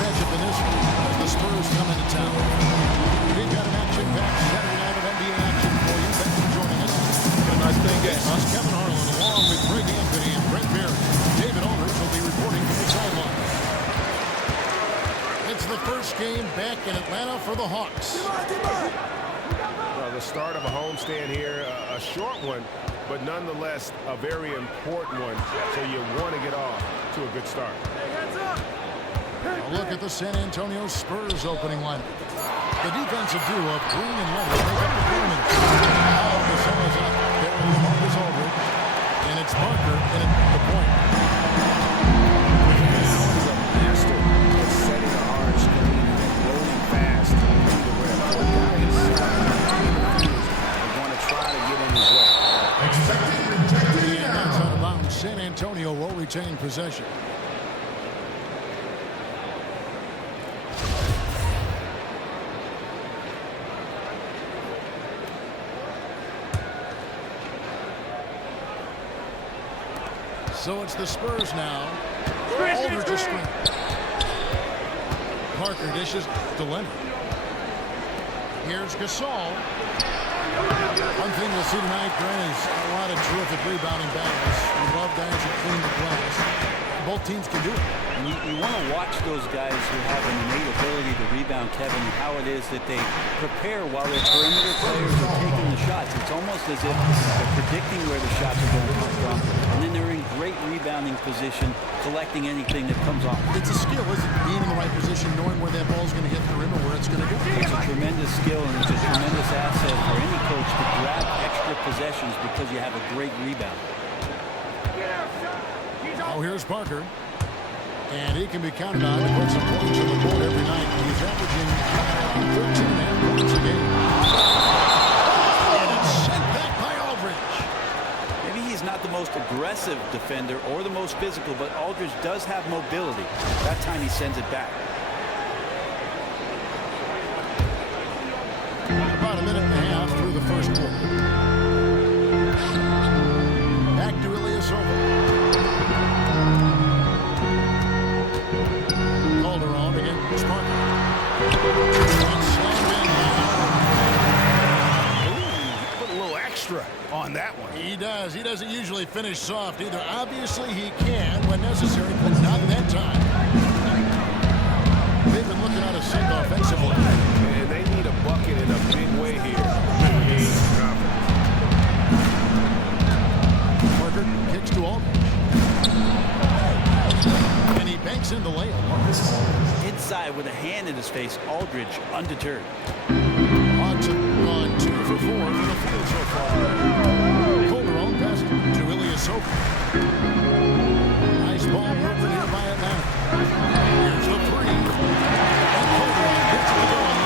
Matchup in this one as the Spurs come into town. We've got an action-packed Saturday night of NBA action for you. Thanks for joining us. A nice thing, guys. Us, Kevin Harlan, along with Greg Anthony and Brent Barry. David Aldridge will be reporting from the sideline. It's the first game back in Atlanta for the Hawks. Well, the start of a homestand here, a short one, but nonetheless a very important one. So you want to get off to a good start. A look at the San Antonio Spurs opening lineup. The defensive duo of Green and Leonard make up the perimeter. Now the sun is up. There is Marcus Aldridge. And it's Parker in at the point. This is a master of setting an orange screen and rolling fast to the rim. So guys want to try to get in his way. And that's out of bounds. San Antonio will retain possession. So it's the Spurs now. Aldridge is screen. Parker dishes to Leonard. Here's Gasol. One thing we'll see tonight, Grant, is a lot of terrific rebounding battles. We love guys who clean the glass. Both teams can do it. And you want to watch those guys who have an innate ability to rebound, Kevin, and how it is that they prepare while their perimeter players are taking the shots. It's almost as if they're predicting where the shots are going to come from, and then they're in great rebounding position, collecting anything that comes off. It's a skill, isn't it? Being in the right position, knowing where that ball's going to hit the rim and where it's going to go. It's a tremendous skill, and it's a tremendous asset for any coach to grab extra possessions because you have a great rebound. Oh, here's Parker. And he can be counted on to put some points on the board every night. He's averaging 13.5 points a game. And it's sent back by Aldridge. Maybe he's not the most aggressive defender or the most physical, but Aldridge does have mobility. That time he sends it back. About a minute and a half through the first quarter. Back to Ilyasova. Calderon against Parker. And slammed in now. Ooh, put a little extra on that one. He does. He doesn't usually finish soft either. Obviously, he can when necessary, but not that time. They've been looking out of sync offensively. And they need a bucket in a big way here. Parker kicks to Aldridge. And he banks in the layup. Inside with a hand in his face, Aldridge undeterred. Hawks have gone 2 for 4 from the field so far. Calderon passes to Ilyasova. Nice ball movement here by Atlanta. Here's the three. And Calderon gets it going.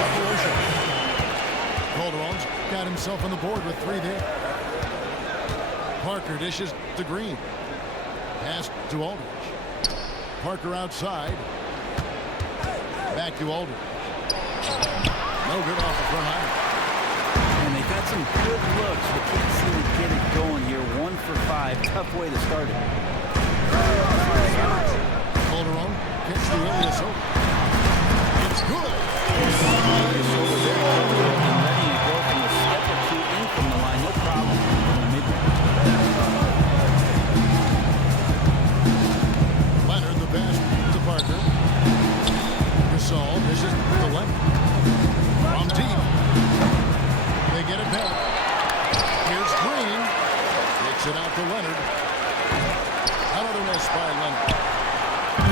Separation. Calderon's got himself on the board with 3 there. Parker dishes to Green. Pass to Aldridge. Parker outside. Back to Aldridge. No good off the front iron. And they got some good looks, but can't seem to get it going here. 1 for 5. Tough way to start it. Calderon kicks to Ilyasova. It's good. Ilyasova there, and letting it go from a step or 2 in from the line. No problem in the mid-range. Leonard the pass to Parker. Gasol, this is to Leonard. From deep. They get it back. Here's Green. Kicks it out to Leonard. Another miss by Leonard.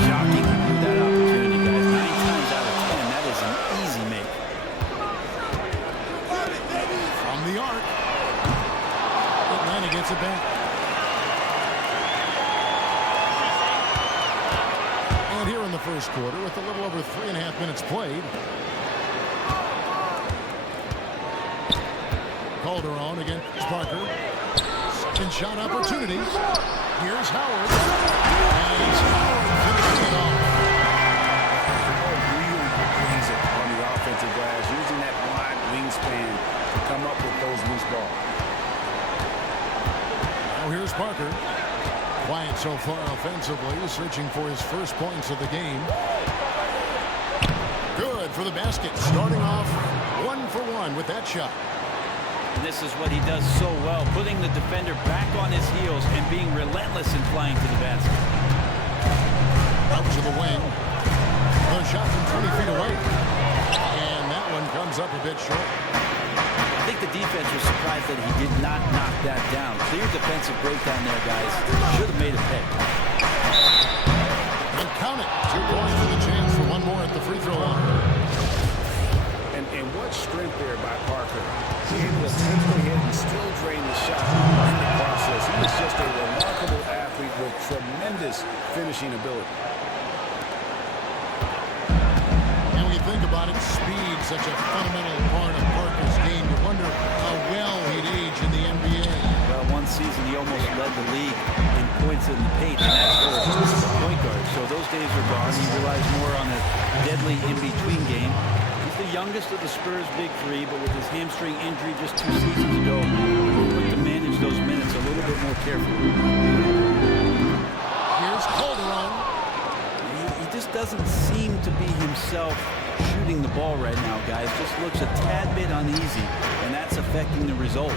Shocking that opportunity, guys. 9 times out of 10, that is an easy make. From the arc. Atlanta gets it back. first quarter with a little over 3.5 minutes played. Calderon against Parker. Second shot opportunity. Here's Howard. And Howard finishing it off. Really brings it on the offensive glass, using that wide wingspan to come up with those loose balls. Now here's Parker. Quiet so far offensively, searching for his first points of the game. Good for the basket. Starting off 1 for 1 with that shot. And this is what he does so well, putting the defender back on his heels and being relentless in flying to the basket. Out to the wing. A shot from 20 feet away. And that one comes up a bit short. I think the defense was surprised that he did not knock that down. Clear defensive breakdown there, guys. Should have made a pay. And count it. 2 points for the chance for one more at the free throw line. And what strength there by Parker. He able to take the hit and still drain the shot in the process. He was just a remarkable athlete with tremendous finishing ability. And when you think about it, speed, such a fundamental part of Parker's game. You wonder how well he'd age in the NBA. Well, one season he almost led the league in points in the paint, and that's for a point guard. So those days are gone. He relies more on a deadly in-between game. He's the youngest of the Spurs' big three, but with his hamstring injury just 2 seasons ago, he'll look to manage those minutes a little bit more carefully. Here's Calderon. He just doesn't seem to be himself shooting the ball right now, guys. Just looks a tad bit uneasy, and that's affecting the result.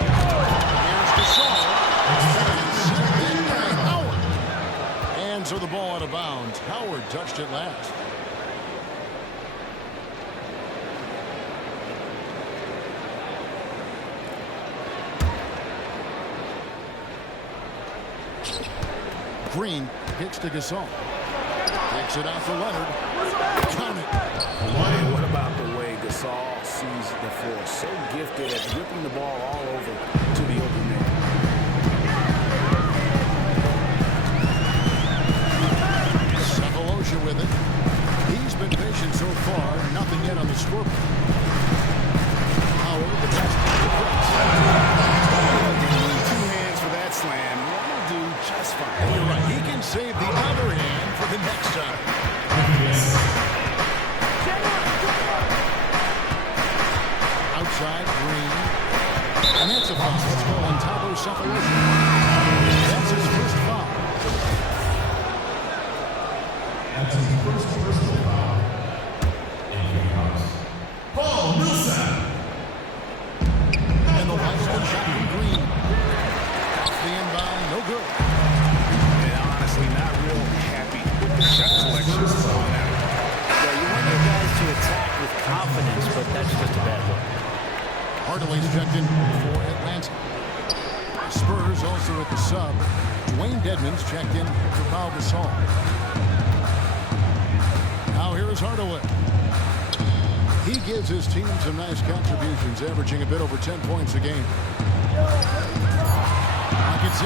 Here's Gasol. Howard. And so the ball out of bounds. Howard touched it last. Green kicks to Gasol. Takes it out for Leonard. Count it. And what about the way Gasol sees the floor? So gifted at whipping the ball all over to the open man. Cephalosha with it. He's been patient so far. Nothing yet on the scoreboard. Howard, the basket to press. 2 hands for that slam. Will do just fine. You're right. He can save the other hand for the next time. Outside, Green. And that's a foul. Let's go on Tabo Cephalosha. That's his first foul. That's his first personal foul. And he comes. Paul Millsap. And the last one shot from Green. Off the inbound, no good. And honestly, not real happy with the shot selection on that. Yeah, you want your guys to attack with confidence, but that's just a bad look. Hardaway's checked in for Atlanta. Spurs also at the sub. Dwayne Dedmon's checked in for Pau Gasol. Now here is Hardaway. He gives his team some nice contributions, averaging a bit over 10 points a game. Pocket 6.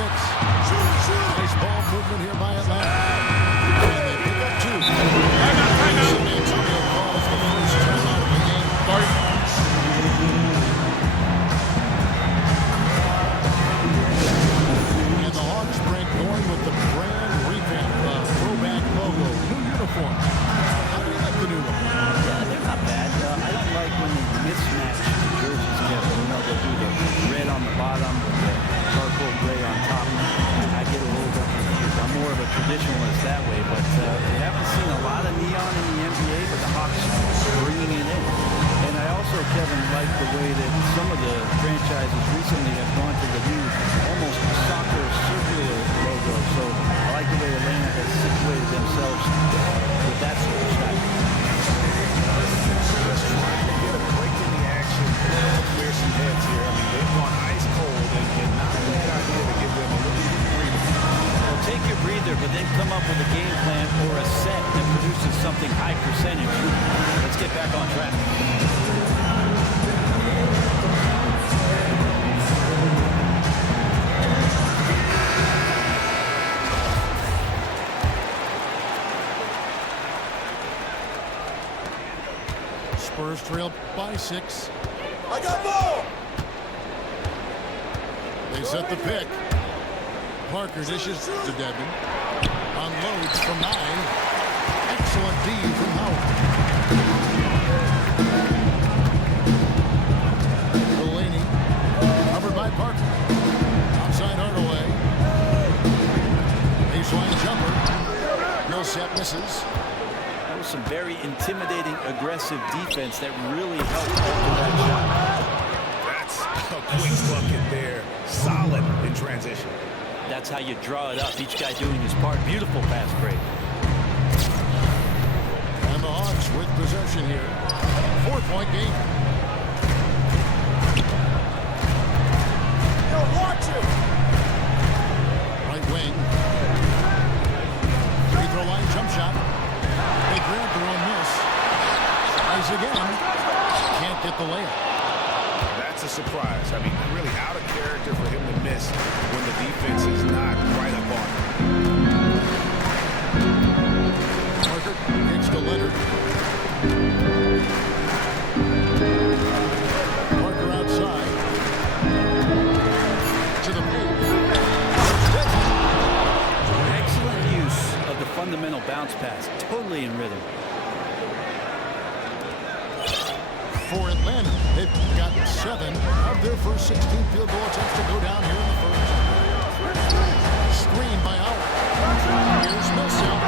Nice ball movement here by Atlanta. And they pick up 2. San Antonio calls the first timeout of the game. And the Hawks break going with the brand revamp throwback logo. New uniform. How do you like the new one? Yeah, they're not bad. I don't like when they mismatch jerseys, Kevin. You know, they do the red on the bottom, the charcoal gray on top. I get a little bit confused. I'm more of a traditionalist that way, but we haven't seen a lot of neon in the NBA, but the Hawks are bringing it in. And I also, Kevin, like the way that some of the franchises recently have gone to the new, almost soccer circular logo. So I like the way Atlanta has situated themselves with that sort of style. Just trying to get a break in the action to clear some heads here. I mean, they've gone ice cold, and not a bad idea to give them a little bit of breather. Well, take your breather, but then come up with a game plan or a set that produces something high percentage. Let's get back on track. Spurs trail by 6. I got ball! They set the pick. Parker dishes to Devin. Unloads from 9. Excellent D from Howard. Delaney. Covered by Parker. Outside Hardaway. Baseline jumper. No set misses. That was some very intimidating, aggressive defense that really helped alter that shot. That's a quick bucket there. Solid in transition. That's how you draw it up. Each guy doing his part. Beautiful pass break. And the Hawks with possession here. 4-point game. Yo, watch it! Right wing. Free throw line jump shot. They grab their own miss. Tries again. Can't get the layup. That's a surprise. I mean, really out of character for him to miss when the defense is not right up on him. Parker gets to Leonard. Parker outside. To the paint. Excellent use of the fundamental bounce pass. Totally in rhythm. For Atlanta, they've got 7 of their first 16 field goal attempts to go down here in the first. Screen by Howard. Here's Millsap.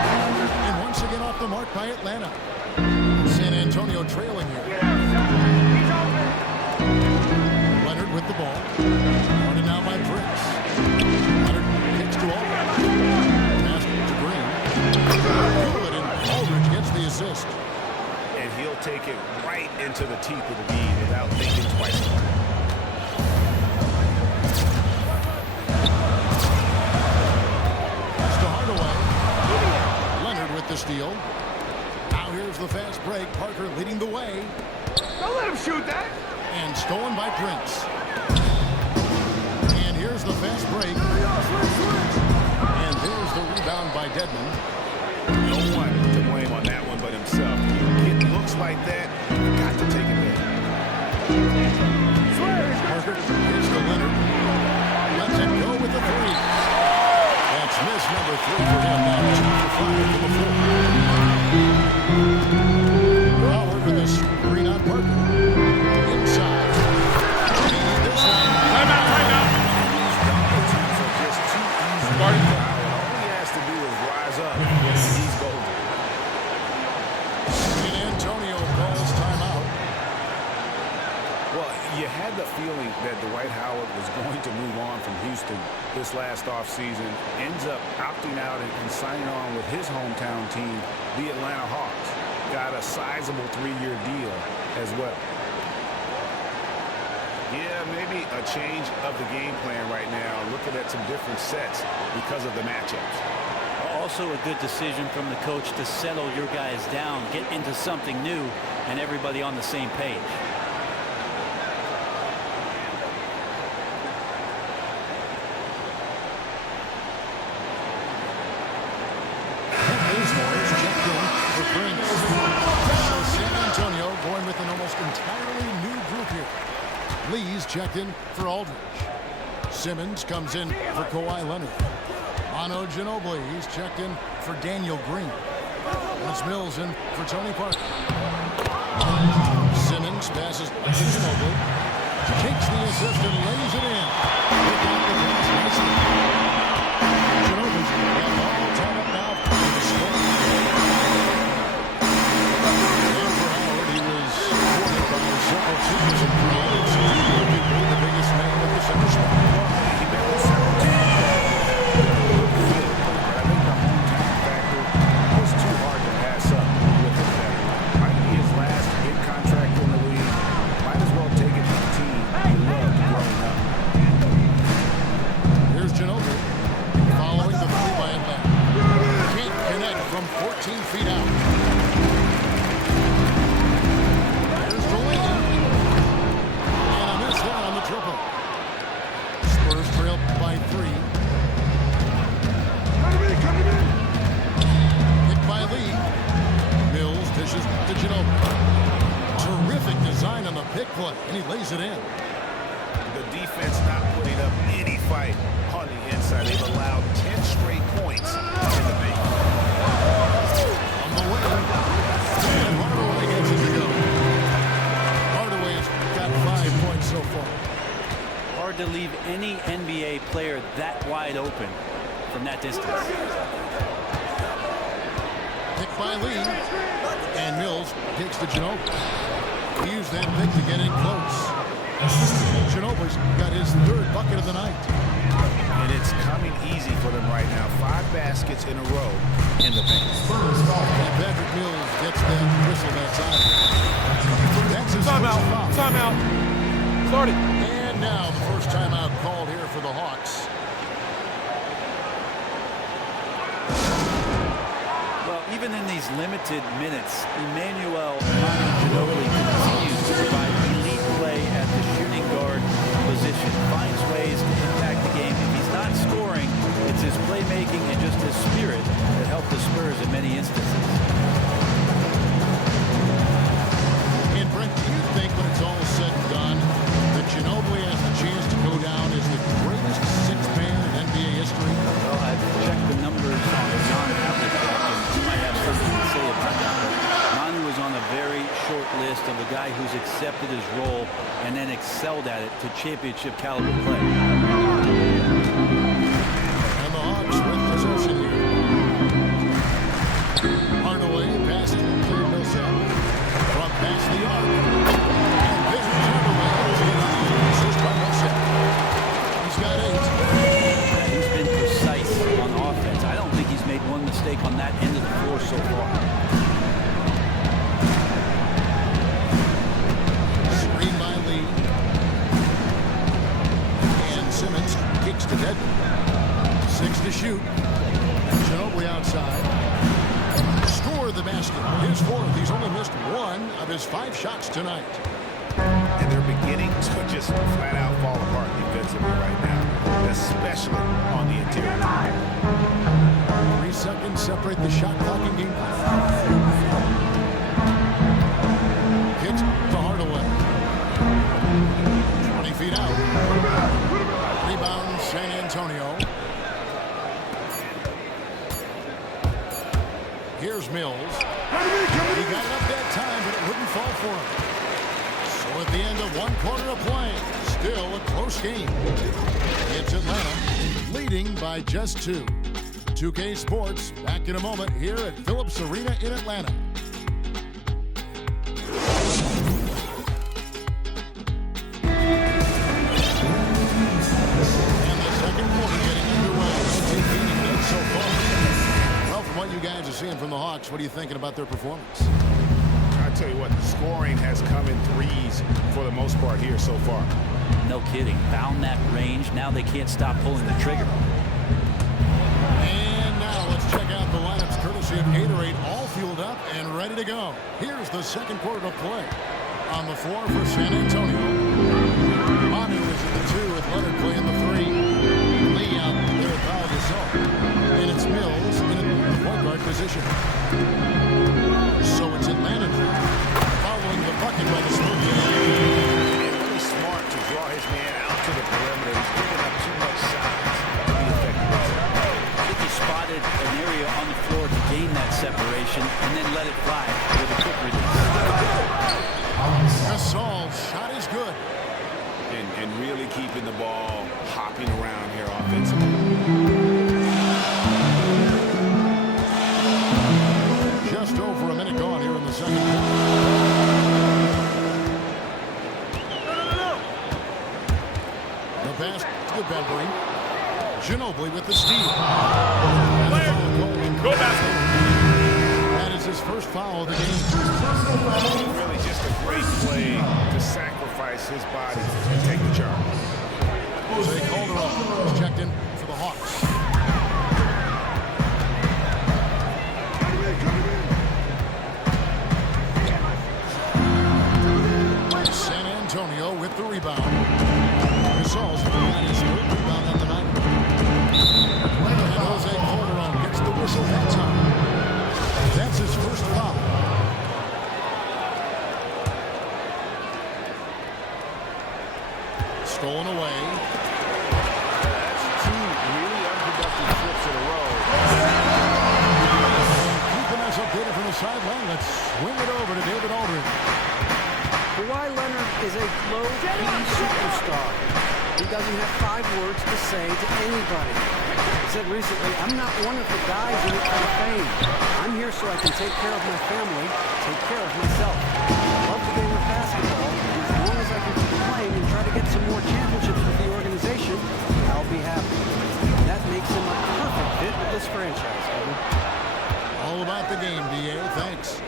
And once again off the mark by Atlanta. San Antonio trailing here. Leonard with the ball. Running now by Prince. Leonard kicks to Aldridge. Pass to Green. Good, and Aldridge gets the assist. And he'll take it right into the teeth of the lead without thinking twice about it. It's to Hardaway. Leonard with the steal. Now here's the fast break. Parker leading the way. Don't let him shoot that! And stolen by Prince. And here's the fast break. And there's the rebound by Dedmon. No one to blame on that one but himself. It looks like that. Got to take it there. Parker gets to Leonard. Lets it go with the 3. That's miss number 3 for him. Now 2 for 5 to the floor. Howard with a screen on Parker. Inside. This one. Timeout! These double teams are just too easy. All he has to do is rise up. He's golden. San Antonio calls timeout. Well, you had the feeling that Dwight Howard was going to move on from Houston this last offseason. Ends up opting out and signing on with his hometown team, the Atlanta Hawks. Got a sizable 3-year deal as well. Yeah, maybe a change of the game plan right now. Looking at some different sets because of the matchups. Also a good decision from the coach to settle your guys down, get into something new, and everybody on the same page. San Antonio going with an almost entirely new group here. Lee's checked in for Aldridge. Simmons comes in for Kawhi Leonard. Manu Ginobili, he's checked in for Daniel Green. That's Mills in for Tony Parker. Simmons passes to Ginobili. Takes the assist and lays it in. Ginobili's got it all tied up now for the score. And for Howard, he was supported by several teams and created the biggest man in the center spot. He made several teams. But I think the hometown factor was too hard to pass up with him there. Might be his last big contract in the league. Might as well take it to the team he loved growing up. Here's Ginobili following the 3 by Atlanta. Can't connect from 14 feet out. There's Delaney. And a miss there on the triple. Spurs trail by 3. Hit by Lee. Mills dishes to Ginobili. 2 Terrific design on the pick play, and he lays it in. The defense not putting up any fight on the inside. They've allowed 10 straight points in the paint. On the way, and Hardaway gets it to go. Hardaway's got 5 points so far. Hard to leave any NBA player that wide open from that distance. Pick by Lee, and Mills kicks to Ginobili. He used that pick to get in close. Ginobili's got his 3rd bucket of the night. And it's coming easy for them right now. 5 baskets in a row in the paint. And Patrick Mills gets that whistle that time. That's his Timeout. first foul. Timeout. Start it. And now the first timeout called here for the Hawks. Well, even in these limited minutes, Emmanuel Ginobili continues to provide elite play at the shooting guard position. Finds ways to impact the game. If he's not scoring, it's his playmaking and just his spirit that helped the Spurs in many instances. And Brent, do you think when it's all said and done that Ginobili has the chance to go down as the greatest 6-man in NBA history? Well, I've checked the numbers on the non-average and you might have something to say about that. But Manu was on a very short list of a guy who's accepted his role and then excelled at it to championship caliber play. And the Hawks with possession here. Hardaway passes to Millsap. From past the arc. And this is Hardaway. Assist by Millsap. He's got 8. He's been precise on offense. I don't think he's made one mistake on that end of the floor so far. Screen by Lee. And Simmons kicks to Dedmon. 6 to shoot. Ginobili outside. Score the basket. His 4th. He's only missed 1 of his 5 shots tonight. And they're beginning to just flat out fall apart defensively right now, especially on the interior. 3 seconds separate the shot clock and game clock. Hit to Hardaway. 20 feet out. Rebound San Antonio. Here's Mills. He got it up that time, but it wouldn't fall for him. So at the end of 1 quarter of play, still a close game. It's Atlanta leading by just 2. 2K Sports back in a moment here at Phillips Arena in Atlanta. And the second quarter getting underway. 15 minutes so far. Well, from what you guys are seeing from the Hawks, what are you thinking about their performance? I tell you what, the scoring has come in threes for the most part here so far. No kidding. Found that range. Now they can't stop pulling the trigger. And now let's check out the lineups courtesy of Gatorade, all fueled up and ready to go. Here's the second quarter of play. On the floor for San Antonio. Manu is at the 2 with Leonard playing the 3. Lee out there at Pau Gasol. And it's Mills in the point guard position. So it's Atlanta following the bucket by the Spurs. Really smart to draw his man out to the perimeter. He's giving up too much size to be effective. I think he spotted an area on the floor to gain that separation and then let it fly with a quick release. Gasol's shot is good. And really keeping the ball hopping around here offensively. Just over a minute gone here in the second quarter. The pass to Benbury. Ginobili with the steal. And the foul called. Go basket. That is his first foul of the game. Really just a great play to sacrifice his body and take the charge. Jose Calderon is checked in for the Hawks. San Antonio with the rebound. Gasol's got his 3rd rebound on the night. And Jose Calderon gets the whistle that time. That's his first foul. stolen away. That's two really unproductive trips in a row. Keeping us updated from the sideline. Let's swing it over to David Aldridge. Kawhi Leonard is a low-key superstar. He doesn't have 5 words to say to anybody. He said recently, I'm not one of the guys in it for the fame. I'm here so I can take care of my family, take care of myself. I love the game of basketball, and as long as I can keep playing and try to get some more championships with the organization, I'll be happy. That makes him a perfect fit with this franchise, Kevin. All about the game, D.A. Thanks.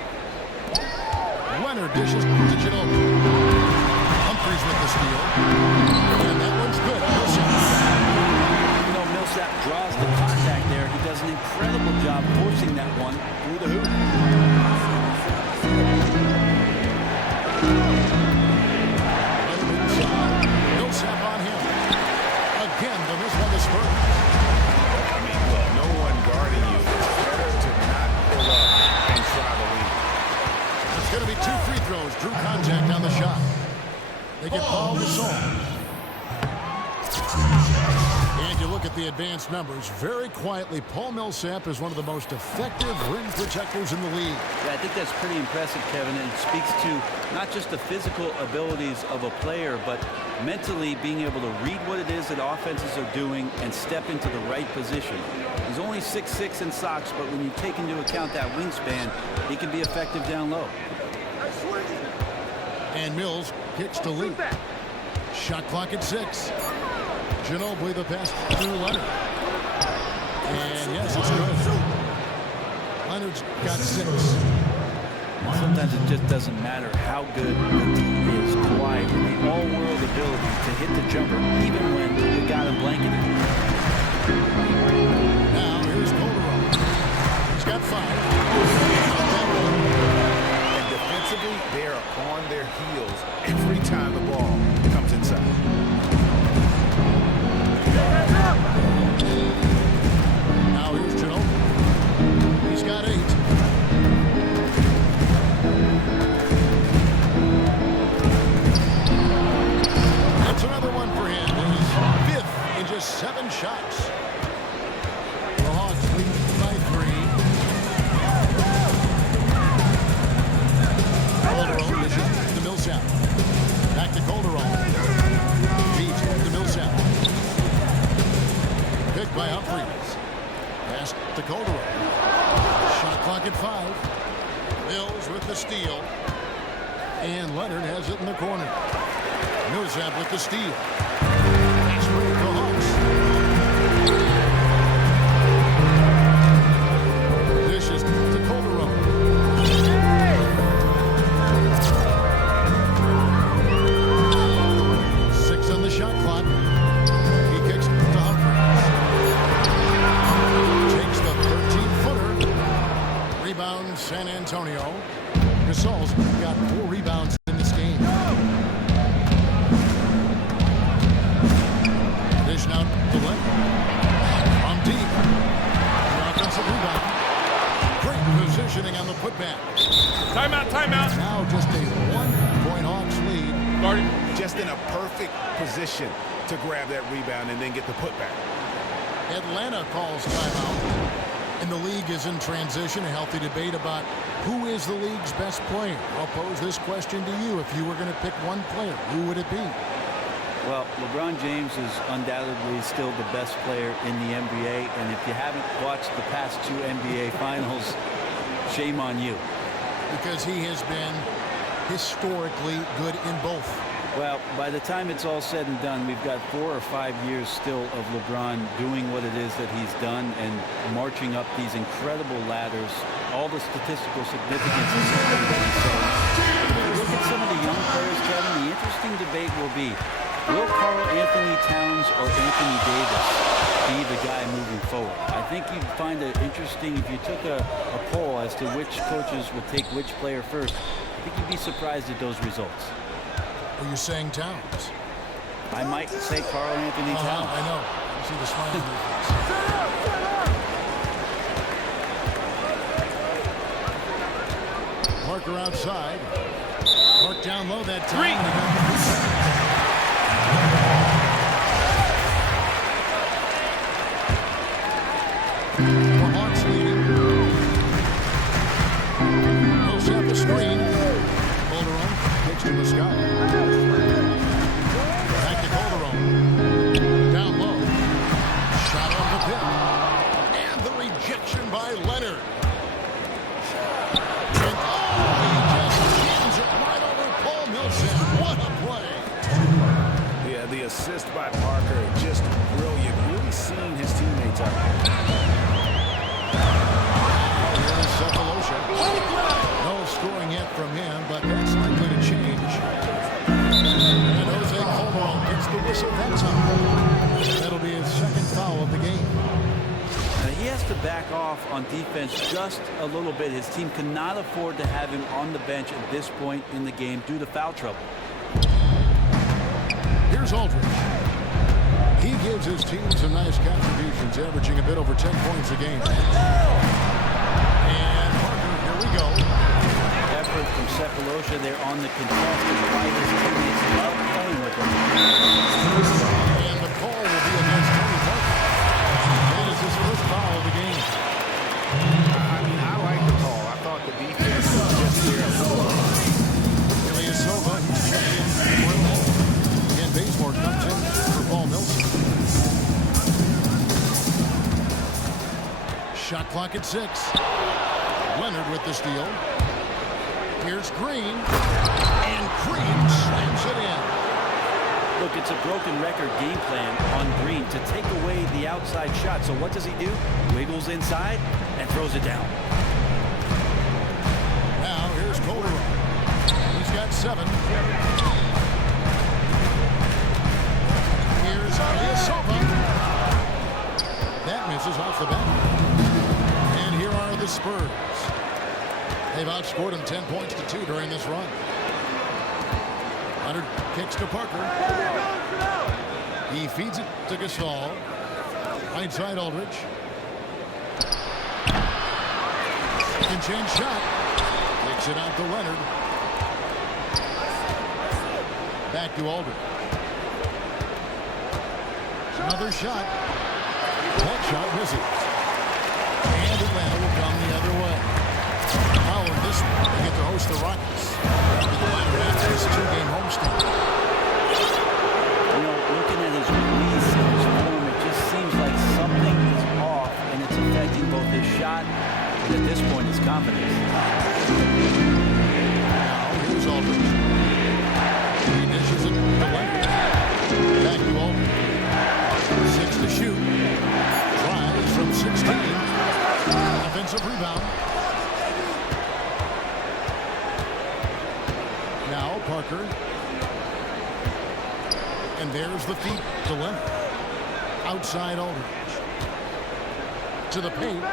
Leonard dishes to Ginobili. Humphries with the steal. And that one's good. You know, Millsap draws the contact there. He does an incredible job forcing that one through the hoop. Leonard inside. Millsap on him. Again, the miss by the Spurs. I mean, with no one guarding you, it's better to not pull up and try to lead. It's going to be 2 free throws. Drew contact on the shot. They get Paul Gasol. And you look at the advanced numbers. Very quietly, Paul Millsap is one of the most effective rim protectors in the league. Yeah, I think that's pretty impressive, Kevin. And it speaks to not just the physical abilities of a player, but mentally being able to read what it is that offenses are doing and step into the right position. He's only 6'6" in socks, but when you take into account that wingspan, he can be effective down low. And Mills kicks to Lee. Shot clock at 6. Ginobili the pass through Leonard. And yes, it's good. Leonard's got 6. Sometimes it just doesn't matter how good the team is. Kawhi with the all-world ability to hit the jumper even when you got him blanketed. Now here's Calderon. He's got 5. And defensively, they are on their heels every time the ball comes inside. Now here's Ginobili. He's got 8. That's another one for him. His 5th in just 7 shots. The Hawks lead by 3. Calderon dishes to Millsap. Back to Calderon. Feeds to Millsap. Picked by Humphries. Pass to Calderon. Shot clock at 5. Mills with the steal. And Leonard has it in the corner. Millsap with the steal. Pass break the Hawks. Dishes to Calderon. 6 on the shot clock. He kicks to Humphries. Takes the 13-footer. Rebound San Antonio. Gasol's got 4 rebounds in this game. Dish now to Leonard. From deep. The offensive rebound. Great positioning on the putback. Timeout, timeout. Now just a 1-point Hawks lead. Guarded. Just in a perfect position to grab that rebound and then get the putback. Atlanta calls timeout. And the league is in transition. A healthy debate about who is the league's best player. I'll pose this question to you. If you were going to pick one player, who would it be? Well, LeBron James is undoubtedly still the best player in the NBA. And if you haven't watched the past 2 NBA Finals, shame on you. Because he has been historically good in both. Well, by the time it's all said and done, we've got 4 or 5 years still of LeBron doing what it is that he's done and marching up these incredible ladders. All the statistical significance is something that he's saying. If you look at some of the young players, Kevin, the interesting debate will be, will Karl Anthony Towns or Anthony Davis be the guy moving forward? I think you'd find it interesting if you took a poll as to which coaches would take which player first. I think you'd be surprised at those results. Are you saying Towns? I might say Karl Anthony Towns. I know. I see the smile on your face. Parker outside. Park down low that time. 3. to Muscat. Back to Calderon. Down low. Shot off the pin. And the rejection by Leonard. And he just jams it right over Paul Millsap. What a play. Yeah, the assist by Parker, just brilliant. Really seeing his teammates out there. Here's Cephalosha. No scoring yet from him, but that's likely to change. And Jose Calderon gets the whistle that time. That'll be his second foul of the game. He has to back off on defense just a little bit. His team cannot afford to have him on the bench at this point in the game due to foul trouble. Here's Aldridge. He gives his team some nice contributions, averaging a bit over 10 points a game. And Parker, here we go. Effort from Cephalosha there on the contest, despite his teammates love playing with him. And the call will be against Tony Parker. That is his first foul of the game. I mean, I like the call. I thought the defense was just there. Ilyasova, who's checked in for him. And Bazemore comes in for Paul Millsap. Shot clock at 6. Leonard with the steal. Here's Green. And Green slams it in. Look, it's a broken record game plan on Green to take away the outside shot. So what does he do? Wiggles inside and throws it down. Now here's Calderon. He's got 7. Here's Ilyasova. That misses off the bat. And here are the Spurs. They've outscored him 10 points to 2 during this run. Leonard kicks to Parker. He feeds it to Gasol. Right side Aldridge. Second chance shot. Kicks it out to Leonard. Back to Aldridge. Another shot. That shot misses. And Atlanta will come the other way. Following this one, they get to host the Rockets. Atlanta after this 2-game homestand. You know, looking at his release and his form, it just seems like something is off, and it's affecting both his shot and at this point his confidence. Now here's Aldridge. He dishes it to Leonard. Back to Aldridge. 6 to shoot. Drives from 16. Offensive rebound. Now Parker. And there's the feed to Leonard. Outside Aldridge. To the paint.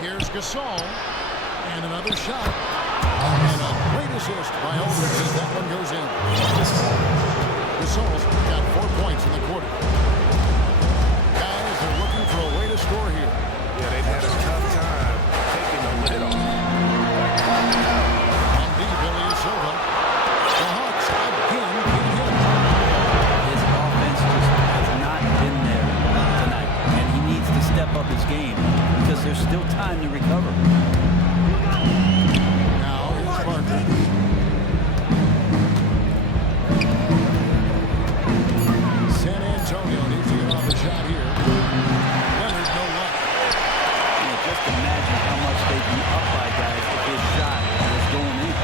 Here's Gasol. And another shot. And a great assist by Aldridge as that one goes in. Gasol's got 4 points in the quarter. Guys are looking for a way to score here. Yeah, they've had a tough time taking the lid off. On deep, Ilyasova. The Hawks again get hit. His offense just has not been there tonight, and he needs to step up his game because there's still time to recover. Now here's Parker. San Antonio needs to get off the shot here. Leonard, no luck. Just imagine how much they'd be up by guys if his shot was going in.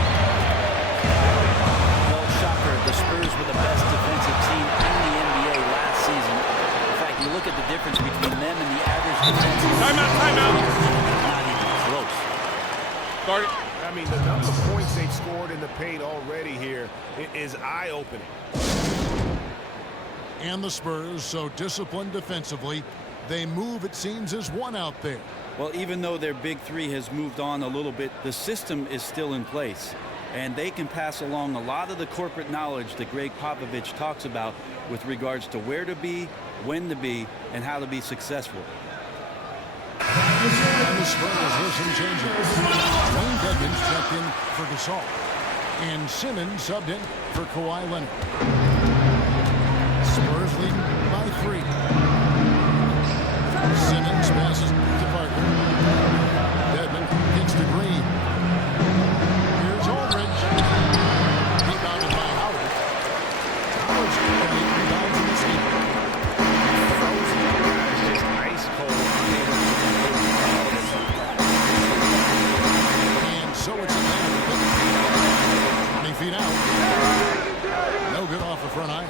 Well, shocker, the Spurs were the best defensive team in the NBA last season. In fact, you look at the difference between them and the average defensive. Timeout, timeout. Not even close. Start it. I mean, the number of points they've scored in the paint already here is eye-opening. And the Spurs, so disciplined defensively, they move, it seems, as one out there. Well, even though their big three has moved on a little bit, the system is still in place. And they can pass along a lot of the corporate knowledge that Greg Popovich talks about with regards to where to be, when to be, and how to be successful. And the Spurs with some changes. Wayne Dedmon's checked in for Gasol. And Simmons subbed in for Kawhi Leonard. Spurs leading by 3. Simmons passes to Parker. Dedmon gets to Green. Here's Aldridge. Rebounded by off the front iron.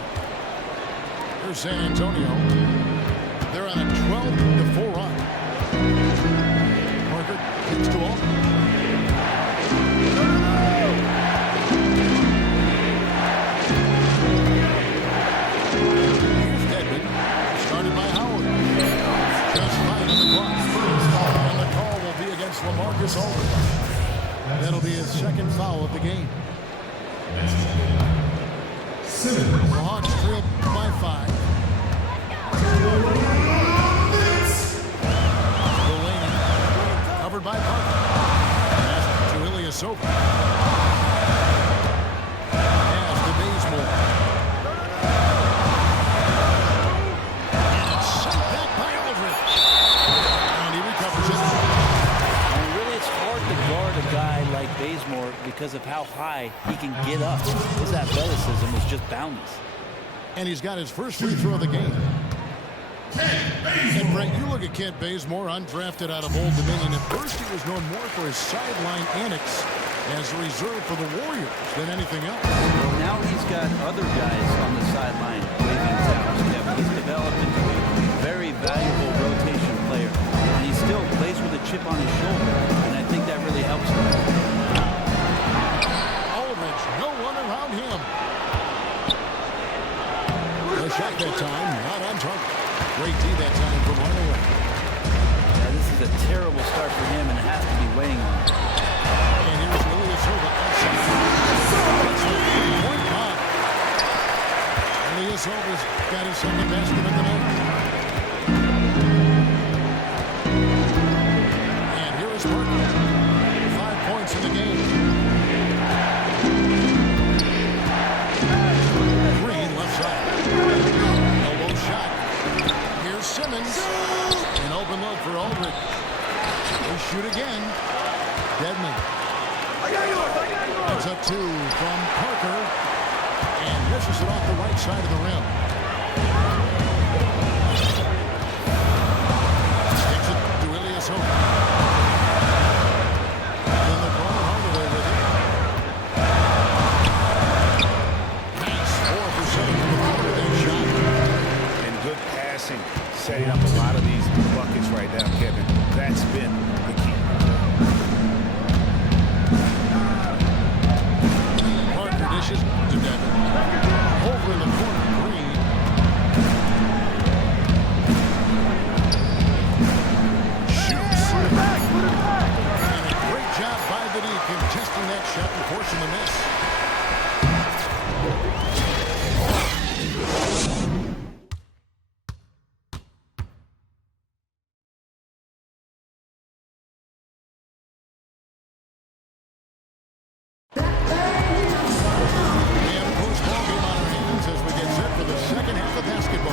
Here's San Antonio. They're on a 12-4 run. Parker kicks to all. Here's Dedman. Started by Howard. Just 5 on the clock. And the call will be against LaMarcus Aldridge. That'll be his second foul of the game. The Hawks trail by 5. Delaney covered by Parker. Pass to Ilyasova. Pass to Bazemore. And it's sent back by Aldridge. And he recovers it. And really, it's hard to guard a guy like Bazemore because of how high he can get up. His athleticism is just boundless. And he's got his first free throw of the game. And Brett, you look at Kent Bazemore, undrafted out of Old Dominion. At first, he was known more for his sideline antics as a reserve for the Warriors than anything else. Well, now he's got other guys on the sideline waving towels, Kevin. He's developed into a very valuable rotation player. And he still plays with a chip on his shoulder. And I think that really helps him. Aldridge, no one around him. The shot that time, not on target. Great D that time from Hardaway. Yeah, this is a terrible start for him, and it has to be weighing on him. And here's Ilyasova outside. That's a three-point pop. Ilyasova's got his second basket of the night. And here is Parker. 5 points in the game. Green left side. Elbow shot. Here's Simmons. An open look for Aldridge. They shoot again. Dedman. That's a 2 from Parker. And misses it off the right side of the rim. Sticks it to Ilyasova. In the corner, Hardaway with it. Pass 4 for 7 from the corner. That shot. And good passing, setting up a lot of these buckets right now, Kevin. That's been the key. Parker dishes to Dedman. Over in the corner, Green. Shoots. And a great job by the D contesting that shot and forcing the miss. And of course, ball game on our hands as we get set for the second half of basketball.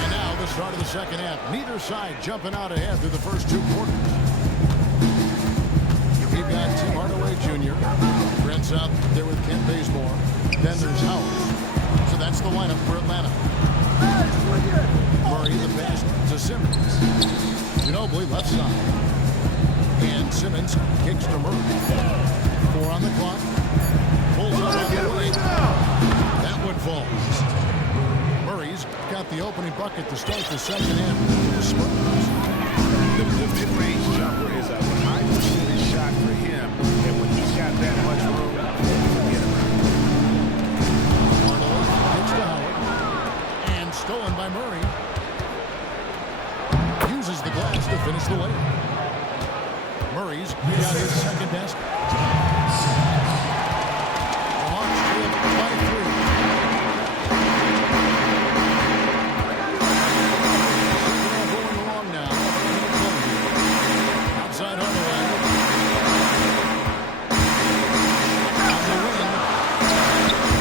And now the start of the second half. Neither side jumping out ahead through the first 2 quarters. We've got Tim Hardaway Jr. Brent's out there with Kent Bazemore. Then there's Howard. So that's the lineup for Atlanta. Murray the pass to Simmons. Ginobili left side. And Simmons kicks to Murray. 4 on the clock. Pulls up on the way. That one falls. Murray's got the opening bucket to start the second half. The Spurs. The mid-range jumper is a high percentage shot for him. And when he's got that much room, forget about it. Hardaway kicks to Howard. And stolen by Murray. Uses the glass to finish the layup. Murray's got his second basket. The Hawks trail by 3. Going along now. Outside Hardaway. On the wing.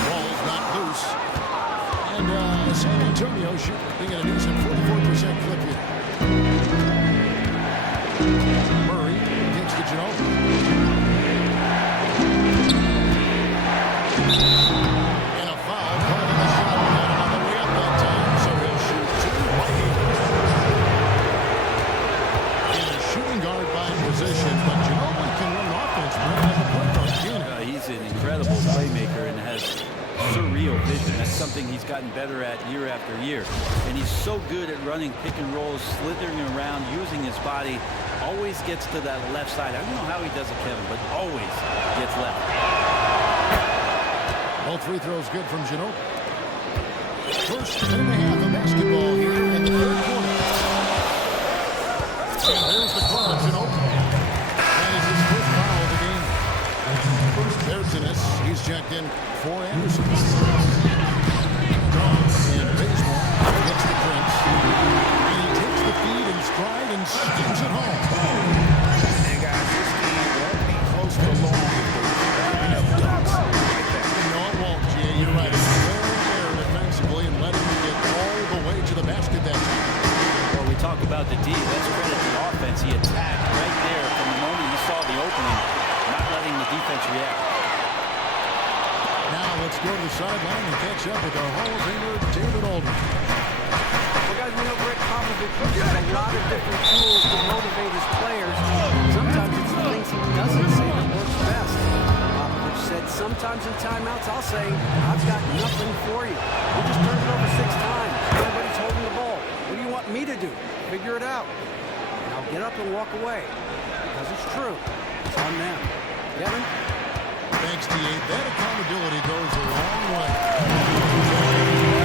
Ball's not loose. And San Antonio shooting at a decent 44% clip here. Murray gets to Ginobili. And a foul called on the shot. Got him on the way up that time, so he'll shoot 2 right here. And a shooting guard by position, but Ginobili can run offense. He's an incredible playmaker and has surreal vision. That's something he's gotten better at year after year. And he's so good at running pick and rolls, slithering around, using his body. Always gets to that left side. I don't know how he does it, Kevin, but always gets left. Both free throws good from Ginobili. First minute and a half of basketball here in the third quarter. And there's the call of Ginobili. That is his first foul of the game. There's Dennis. He's checked in for Anderson. And Bazemore gets the Prince. And he takes the feed in stride and steams it home. And guys, this team won't be close to long if they're enough dunks like that. No, it won't, Jay. You're right. It's very fair defensively and letting him get all the way to the basket that time. Well, we talk about the D. Let's credit the offense. He attacked right there from the moment he saw the opening, not letting the defense react. Now let's go to the sideline and catch up with our Hall of Famer, David Aldridge. Well, guys, we know Greg Popovich uses a lot of different tools to motivate his players. Sometimes it's the things he doesn't say that works best. Popovich said sometimes in timeouts I'll say, I've got nothing for you. We just turned it over 6 times. Nobody's holding the ball. What do you want me to do? Figure it out. And I'll get up and walk away. Because it's true. It's on them. Kevin? Thanks, T.A. That accountability goes a long way.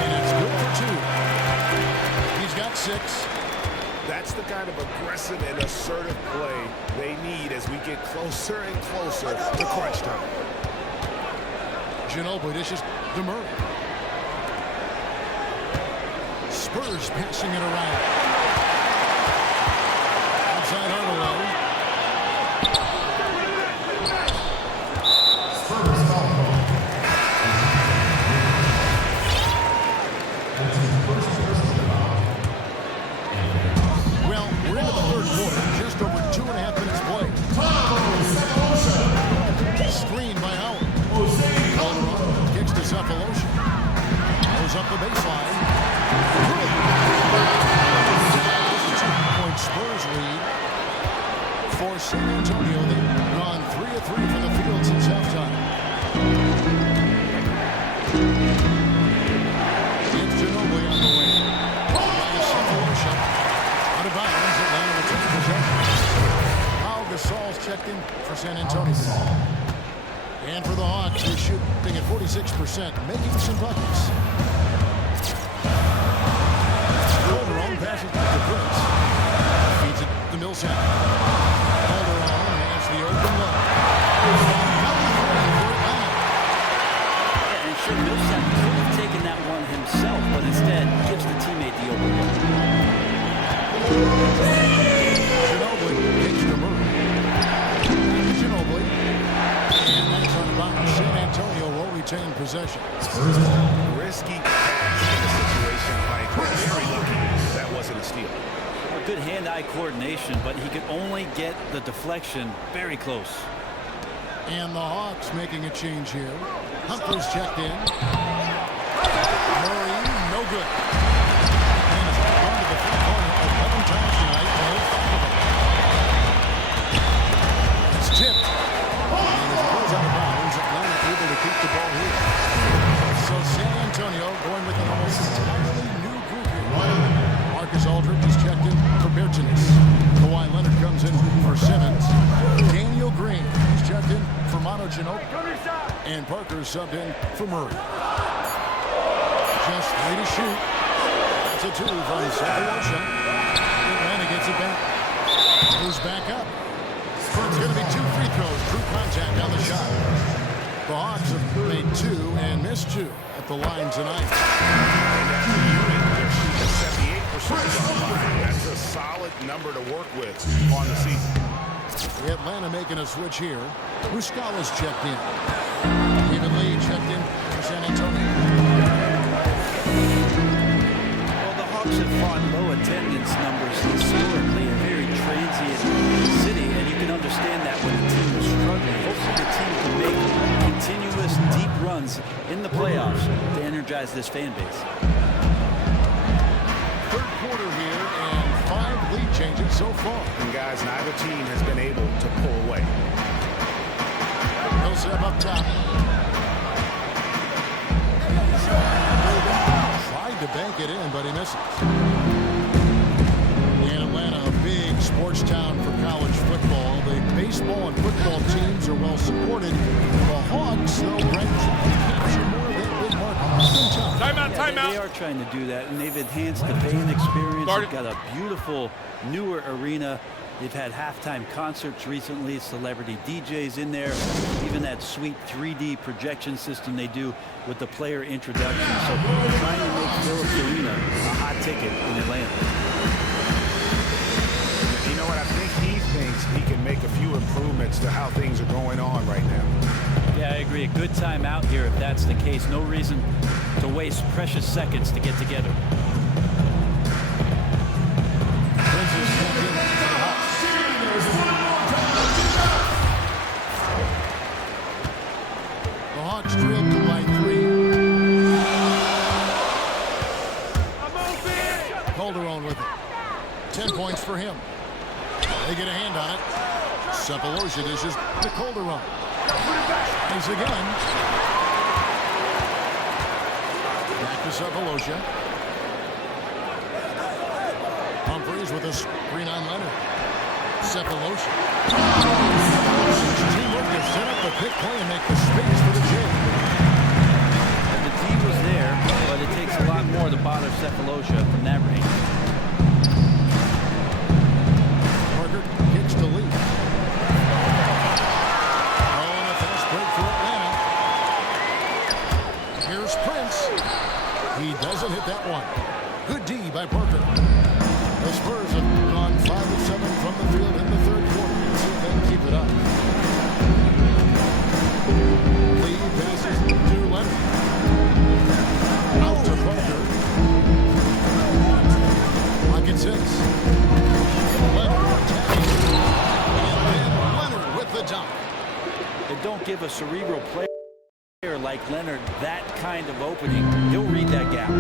And it's good for 2. He's got 6. That's the kind of aggressive and assertive play they need as we get closer and closer to crunch time. Ginobili dishes to Murray. Spurs passing it around. Outside Hardaway. Spurs foul call. That's his first personal foul. Well, we're into the third quarter. Just over 2.5 minutes played. Screen by Howard. Calderon kicks to Cephalosha. Goes up the baseline. This is a 2-point Spurs lead for San Antonio. They've gone 3 of 3 from the field since halftime. It's Ginobili on the wing. By Cephalosha. Out of bounds. Atlanta will take possession. Pau Gasol's checked in for San Antonio. And for the Hawks, they're shooting at 46%, making some buckets. Calderon passes to the Prince. Feeds it to Millsap. Calderon has the open look. Yeah, and sure, Millsap could have taken that one himself, but instead gives the teammate the open look. Ginobili kicks to Murray. Ginobili. And that's on bounds. San Antonio will retain possession. Risky pass in a situation like very lucky that wasn't a steal. A good hand-eye coordination, but he could only get the deflection very close. And the Hawks making a change here. Humphries checked in. Murray, no good. And it's gone to the front corner 11 times tonight. It's tipped. And as it goes out of bounds, Atlanta able to keep the ball here. So San Antonio going with an almost entirely new group here. Marcus Aldridge is checked in for Bertans. Kawhi Leonard comes in for Simmons. Daniel Green is checked in for Manu Ginobili. And Parker is subbed in for Murray. Just 3 to shoot. That's a 2 from Cephalosha. Atlanta gets it back. Moves back up. It's going to be 2 free throws. True contact on the shot. The Hawks have made 2 and missed 2 at the line tonight. And as a unit, they're shooting 78% from the line. That's a solid number to work with on the season. Atlanta making a switch here. Muscala's checked in. David Lee checked in for San Antonio. Well, the Hawks have fought low attendance numbers historically, a very transient city, and you can understand that when the team is struggling. Hopefully the team can make continuous deep runs in the playoffs to energize this fan base. Third quarter here, and 5 lead changes so far. And guys, neither team has been able to pull away. Millsap up top. Tried to bank it in, but he misses. In Atlanta, a big sports town for college football. The baseball and football teams are well supported. The Hawks, though, Brent, capture more of that big market. Timeout. They are trying to do that, and they've enhanced the fan experience. They've got a beautiful, newer arena. They've had halftime concerts recently, celebrity DJs in there, even that sweet 3D projection system they do with the player introduction. So they're trying to make Phillips Arena a hot ticket in Atlanta. You know what? I think he thinks he can make a few improvements to how things are going on right now. Yeah, I agree. A good time out here if that's the case. No reason to waste precious seconds to get together. The Hawks drilled by 3. Calderon with it. 10 points for him. They get a hand on it. Cephalosha dishes to Calderon. He's again. Back to Cephalosha. Humphreys with a screen on Leonard. Cephalosha. Teamwork to set up the pick play and make the space for the J. And the D was there, but it takes a lot more to bother Cephalosha from that range. Parker kicks to Lee. He doesn't hit that one. Good D by Parker. The Spurs have gone 5 of 7 from the field in the third quarter. Let's see if they can keep it up. Lee passes to Leonard. Out to Parker. Lock at 6. Leonard attacking. And then Leonard with the dunk. And don't give a cerebral player like Leonard that kind of opening. He'll read that gap.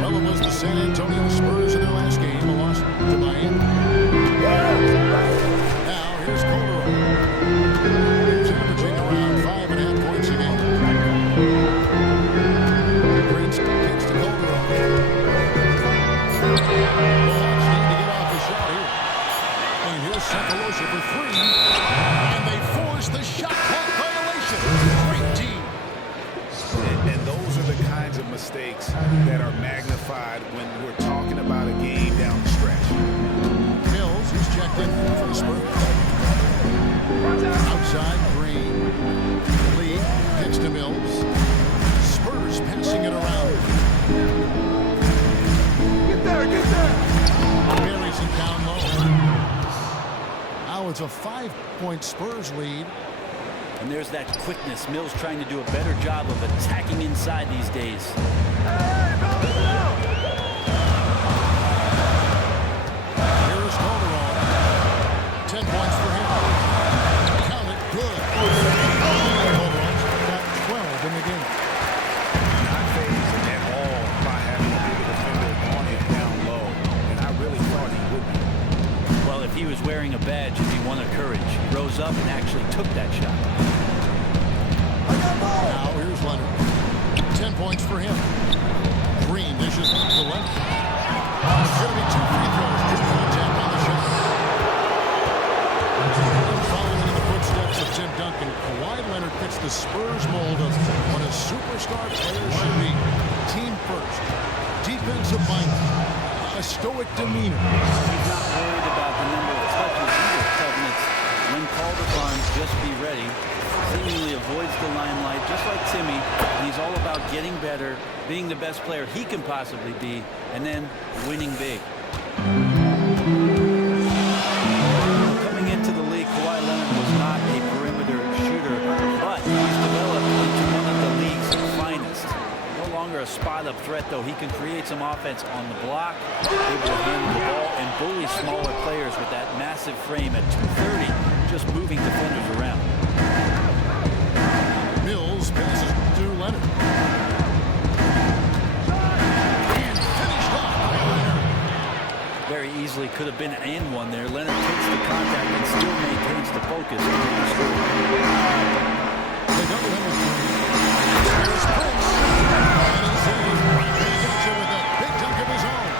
Well, it was the San Antonio Spurs in their last game, a loss to Miami. Now, here's Calderon. He's averaging around 5.5 points a game. Prince kicks to Calderon. The Hawks need to get off the shot here. And here's Cephalosha for 3. And they force the shot clock violation. Great team. And those are the kinds of mistakes that are magnified when we're talking about a game down the stretch. Mills, who's checked in for the Spurs. Outside, Green. Lee kicks to Mills. Spurs passing it around. Get there. Buries it down low. Now it's a 5-point Spurs lead. And there's that quickness. Mills trying to do a better job of attacking inside these days. Here's Calderon. 10 points for him. Count it. Good. Calderon's got 12 in the game. Not phased at all by having a bigger defender on him down low. And I really thought he would be. Well, if he was wearing a badge, it'd be one of courage. He rose up and actually took that shot. Now here's Leonard. 10 points for him. Green dishes to Leonard. It's going to be 2 free throws. Just contact on the shot. Following in the footsteps of Tim Duncan, Kawhi Leonard fits the Spurs mold of what a superstar player should be. Team first. Defensive minded. A stoic demeanor. He's not worried about the number of touches either. Kevin, it's when called upon, just be ready. Seemingly avoids the limelight, just like Timmy. And he's all about getting better, being the best player he can possibly be, and then winning big. Coming into the league, Kawhi Leonard was not a perimeter shooter, but he's developed into one of the league's finest. No longer a spot-up threat, though. He can create some offense on the block, able to handle the ball, and bully smaller players with that massive frame at 230, just moving defenders around. Mills passes to Leonard. And finished off by Leonard. Very very easily could have been an and one there. Leonard takes the contact and still maintains the focus. They double him with three. Here's Prince. And he's in. He gets it with a big dunk of his own.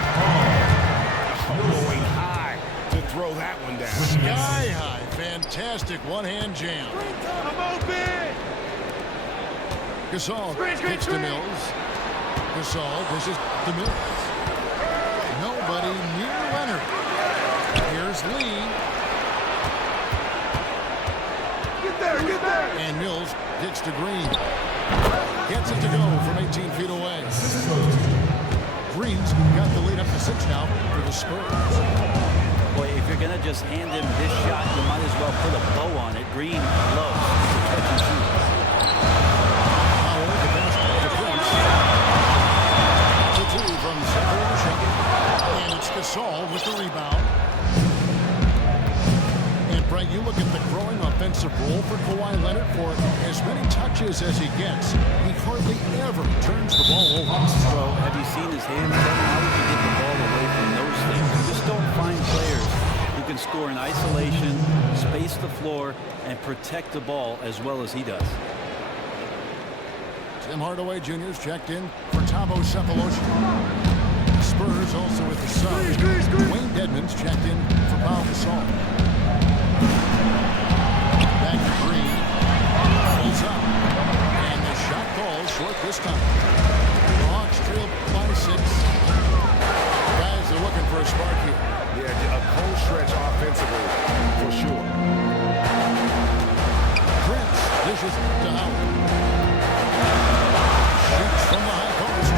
Going high to throw that one down. Sky high. Fantastic one-hand jam. I'm open. Gasol kicks to Mills. Gasol dishes to Mills. Nobody near Leonard. Here's Lee. Get there. And Mills kicks to Green. Gets it to go from 18 feet away. Green's got the lead up to 6 now for the Spurs. Boy, if you're going to just hand him this shot, you might as well put a bow on it. Green loves to catch and shoot. Powell, the basket to Prince. The two from center of the shot. And it's Gasol with the rebound. And Brett, you look at the growing offensive role for Kawhi Leonard. For as many touches as he gets, he hardly ever turns the ball over. Well, have you seen his hands? How would you get the ball away from those things? You just don't find players who can score in isolation, space the floor, and protect the ball as well as he does. Tim Hardaway Jr.'s checked in for Thabo Sefolosha. Spurs also with the sub. Wayne Dedmon's checked in for Pau Gasol. Back to Green. Pulls up. And the shot falls short this time. The Hawks trail by 6. Guys are looking for a spark here. Yeah, a cold stretch offensively, for sure. Prince dishes to Howard. Shoots from the high post.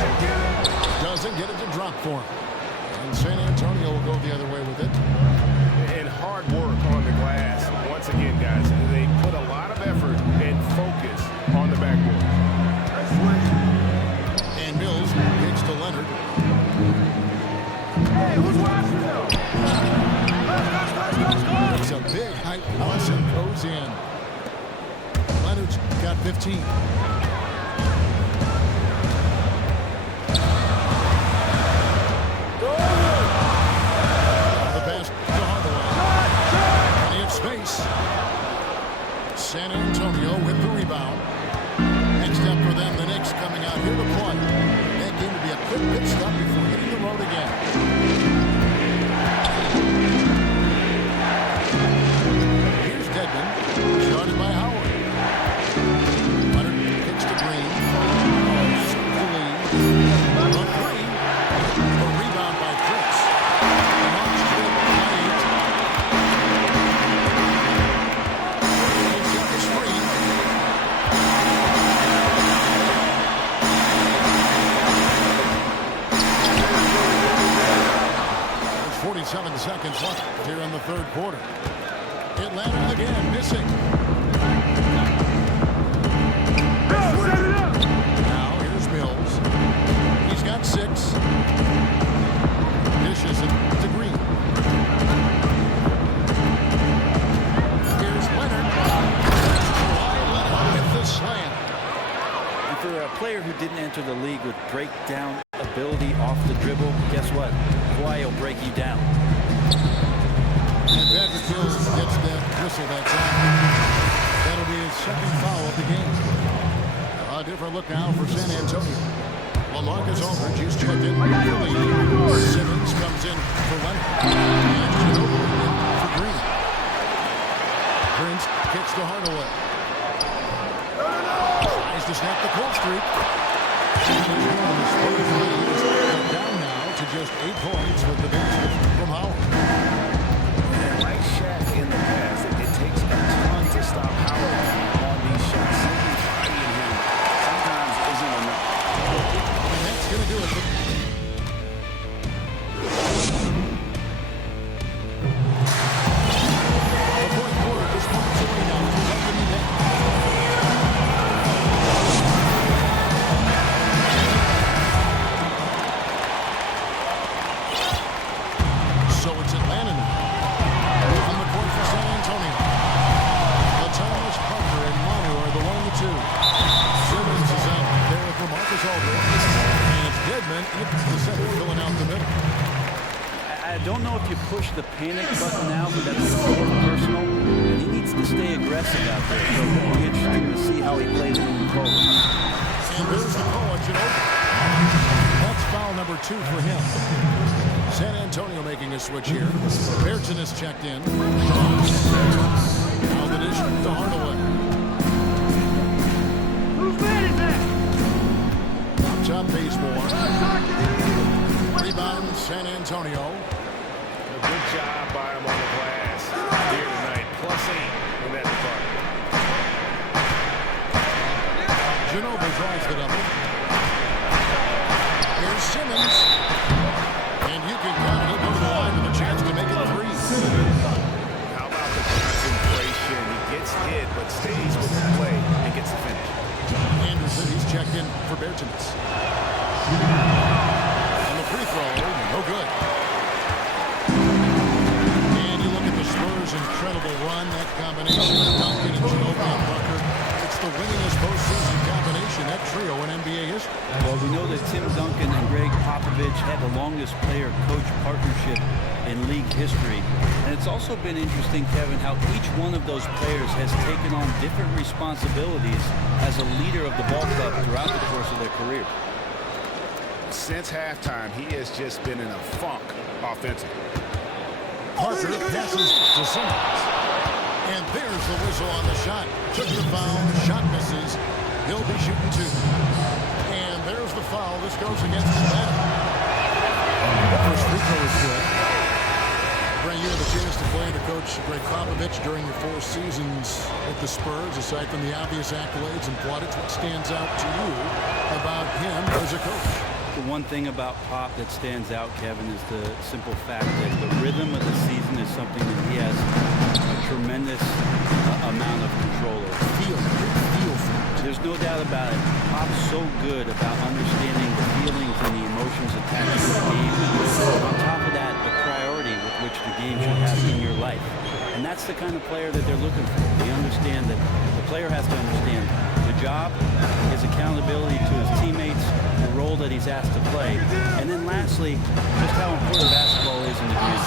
Doesn't get it to drop for him. And San Antonio will go the other way with it. And hard work on the glass. Once again, guys, they put a lot of effort and focus on the backboard. And Mills kicks to Leonard. Hey, who's watching though? It's a big height pass and goes in. Leonard's got 15. The pass to Hardaway. Plenty of space. San Antonio with the rebound. Next up for them, the Knicks coming out here to play. That game to be a quick pit stop before hitting the road again. Here's Dedmon, started by Howard. Leonard kicks to Green. The lead. On Green. A rebound by Prince. The Hawks trail by 8. Takes out the screen. 47 seconds left here in the third quarter. Atlanta again missing. Now here's Mills. He's got 6. Dishes it to Green. Here's Leonard. Leonard with the slam. And for a player who didn't enter the league with breakdown ability off the dribble, guess what? Kawhi will break you down. And Patrick Mills gets that whistle that time. That'll be his second foul of the game. A different look now for San Antonio. LaMarcus Aldridge is checked in for Lee. Simmons comes in for Leonard. And Ginobili in for Green. Prince kicks to Hardaway. Tries to snap the cold streak. The Spurs lead is down now to just 8 points with the bench from Howard. And like Shaq in the past, it takes a ton to stop Howard on these shots. Simply fighting him sometimes isn't enough. And that's going to do it. The fourth quarter just points away now. the panic button now, but that's the fourth personal. And he needs to stay aggressive out there. So it'll be interesting to see how he plays moving forward. And there's the call. It's an open. That's foul number 2 for him. San Antonio making a switch here. Bairton is checked in. Now the dish to Hardaway. Whose man is that? Up top, Bazemore. Rebound, San Antonio. A good job by him on the glass here tonight. +8 in that department. Ginobili draws the double. Here's Simmons. And you can count it. He'll go to the line with a chance to make it 3. How about the concentration? He gets hit, but stays with the play and gets the finish. Anderson, he's checked in for Bertens. And the free throw, no good. And you look at the Spurs' incredible run, that combination of Duncan and Ginobili and Parker. It's the winningest postseason combination, that trio in NBA history. Well, we know that Tim Duncan and Greg Popovich had the longest player-coach partnership in league history. And it's also been interesting, Kevin, how each one of those players has taken on different responsibilities as a leader of the ball club throughout the course of their career. Since halftime, he has just been in a funk offensively. Parker passes to Simmons. And there's the whistle on the shot. Took the foul, shot misses. He'll be shooting 2. And there's the foul. This goes against Atlanta. The first free throw is good. Brent, you had the chance to play under Coach Greg Popovich during your 4 seasons with the Spurs. Aside from the obvious accolades and plaudits, what stands out to you about him as a coach? The one thing about Pop that stands out, Kevin, is the simple fact that the rhythm of the season is something that he has a tremendous amount of control over. Feel. There's no doubt about it. Pop's so good about understanding the feelings and the emotions attached to the game. On top of that, the priority with which the game should have in your life. And that's the kind of player that they're looking for. They understand that the player has to understand the job, his accountability to his teammates, the role that he's asked to play. And then lastly, just how important basketball is in the game.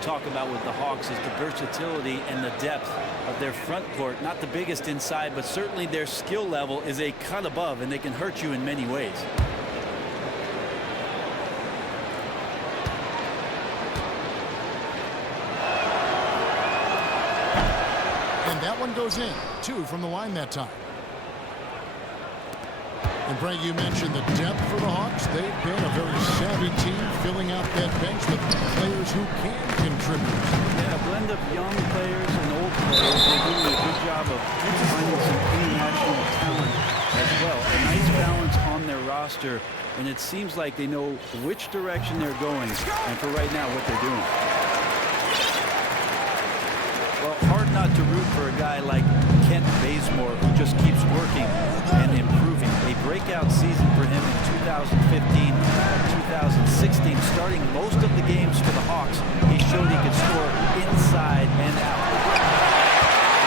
Talk about with the Hawks is the versatility and the depth of their front court. Not the biggest inside, but certainly their skill level is a cut above, and they can hurt you in many ways. And that one goes in. 2 from the line that time. And Brent, you mentioned the depth for the Hawks. They've been a very savvy team, filling out that bench with players who can contribute. Yeah, a blend of young players and old players. They're doing a good job of finding some international talent as well. A nice balance on their roster, and it seems like they know which direction they're going, and for right now, what they're doing. Well, hard not to root for a guy like Kent Bazemore, who just keeps working and improving. A breakout season for him in 2015, 2016, starting most of the games for the Hawks. He showed he could score inside and out.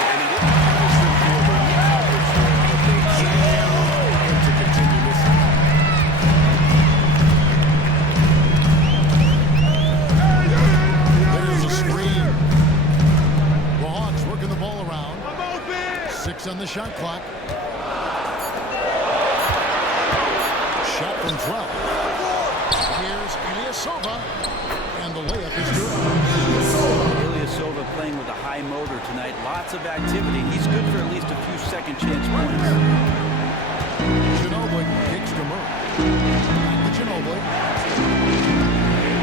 And he didn't finish the field, but they can't to continue missing. There's a screen. The Hawks working the ball around. 6 on the shot clock. Shot from 12. Here's Ilyasova, and the layup is good. Ilyasova playing with a high motor tonight. Lots of activity. He's good for at least a few second chance points. Ginobili kicks to Murray. The Ginobili.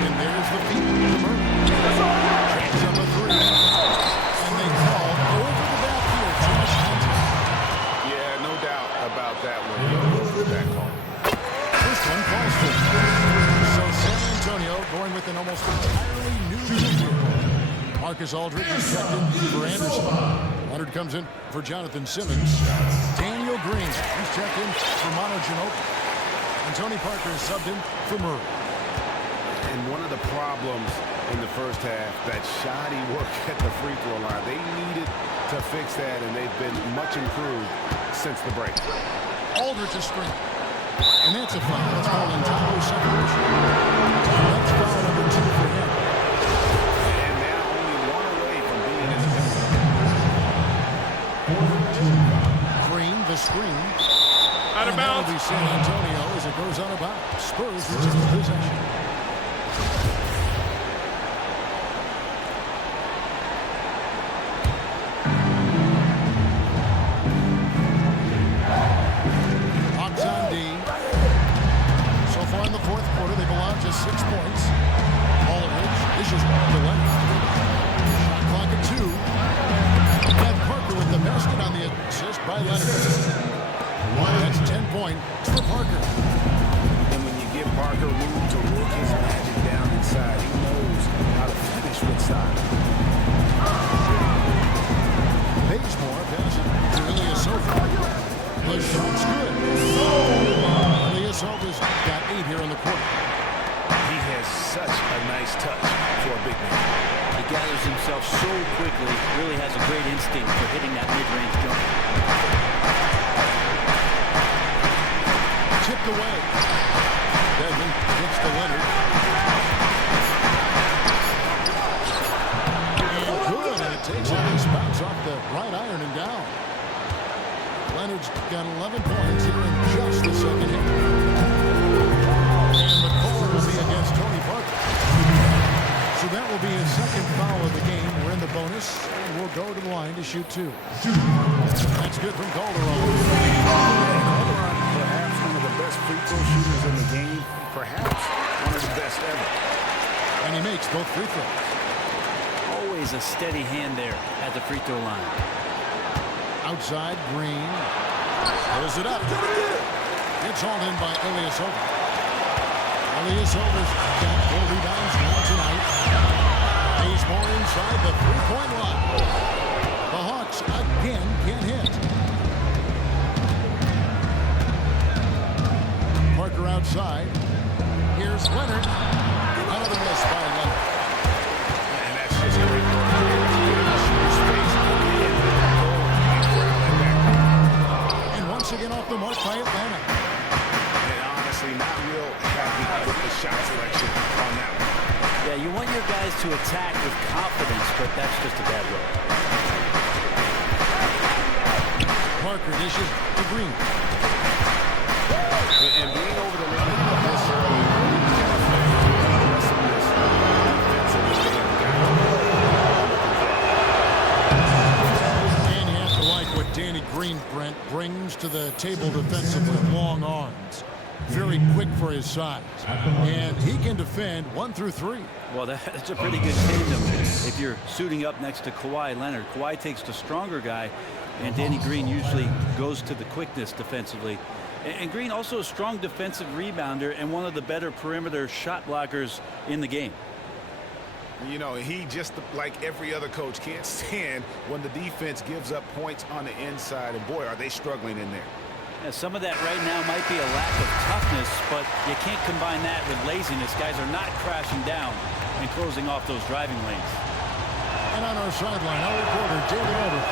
And there's the feed to Murray. Checks up a 3. And they call over the back here. Josh Hunter. Yeah, no doubt about that one. That call. First one falls for. So San Antonio going with an almost entirely new team. Marcus Aldridge is checked in for Anderson. Leonard comes in for Jonathan Simmons. Daniel Green, he's checked in for Manu Ginobili. And And Tony Parker is subbed in for Murray. And one of the problems in the first half, that shoddy work at the free throw line. They needed to fix that, and they've been much improved since the break. Aldridge's screen. And that's a foul. That's called Antonio separation. That's foul number 2 for him. And now only one away from being in the penalty. Green, the screen. Out of And that'll bounds. be San Antonio as it goes out of bounds. Spurs retain possession. Hawks on D. So far in the fourth quarter, they've allowed just 6 points. Aldridge dishes the left. Shot clock at 2. And Parker with the basket on the assist by Leonard. That's 10 points for Parker. And when you give Parker room to work his magic down inside, he knows how to finish with style. Bazemore passes to Ilyasova. The shot's good. Ilyasova's got 8 here in the quarter. He has such a nice touch for a big man. He gathers himself so quickly, really has a great instinct for hitting that mid-range jumper. Tipped away. Desmond gets to Leonard. And good, and it takes a nice bounce off the right iron and down. Leonard's got 11 points here in just the second half. And the call will be against Tony Parker. So that will be his second foul of the game. We're in the bonus, and we'll go to the line to shoot 2. That's good from Calderon. Perhaps one of the best free throw shooters in the game. Perhaps one of the best ever. And he makes both free throws. Always a steady hand there at the free throw line. Outside, Green. Pulls it up. It's hauled in by Ilyasova. Ilyasova's got 4 rebounds now tonight. Bazemore inside the three-point line. The Hawks again can't hit. Parker outside. Here's Leonard. Another miss by Leonard. And that's just great work. Space. And once again off the mark by Atlanta. And honestly, not real happy with the shot selection on that one. Yeah, you want your guys to attack with confidence, but that's just a bad look. Parker dishes to Green. And being over the limit this early, the rest of this defensively, And you have to like what Danny Green, Brent, brings to the table defensively. Long arms. Very quick for his size. And he can defend 1 through 3. Well, that's a pretty good tandem if you're suiting up next to Kawhi Leonard. Kawhi takes the stronger guy, and Danny Green usually goes to the quickness defensively. And Green also a strong defensive rebounder and one of the better perimeter shot blockers in the game. You know, he just like every other coach can't stand when the defense gives up points on the inside. And boy, are they struggling in there. Yeah, some of that right now might be a lack of toughness, but you can't combine that with laziness. Guys are not crashing down and closing off those driving lanes. And on our sideline, our reporter, David Over.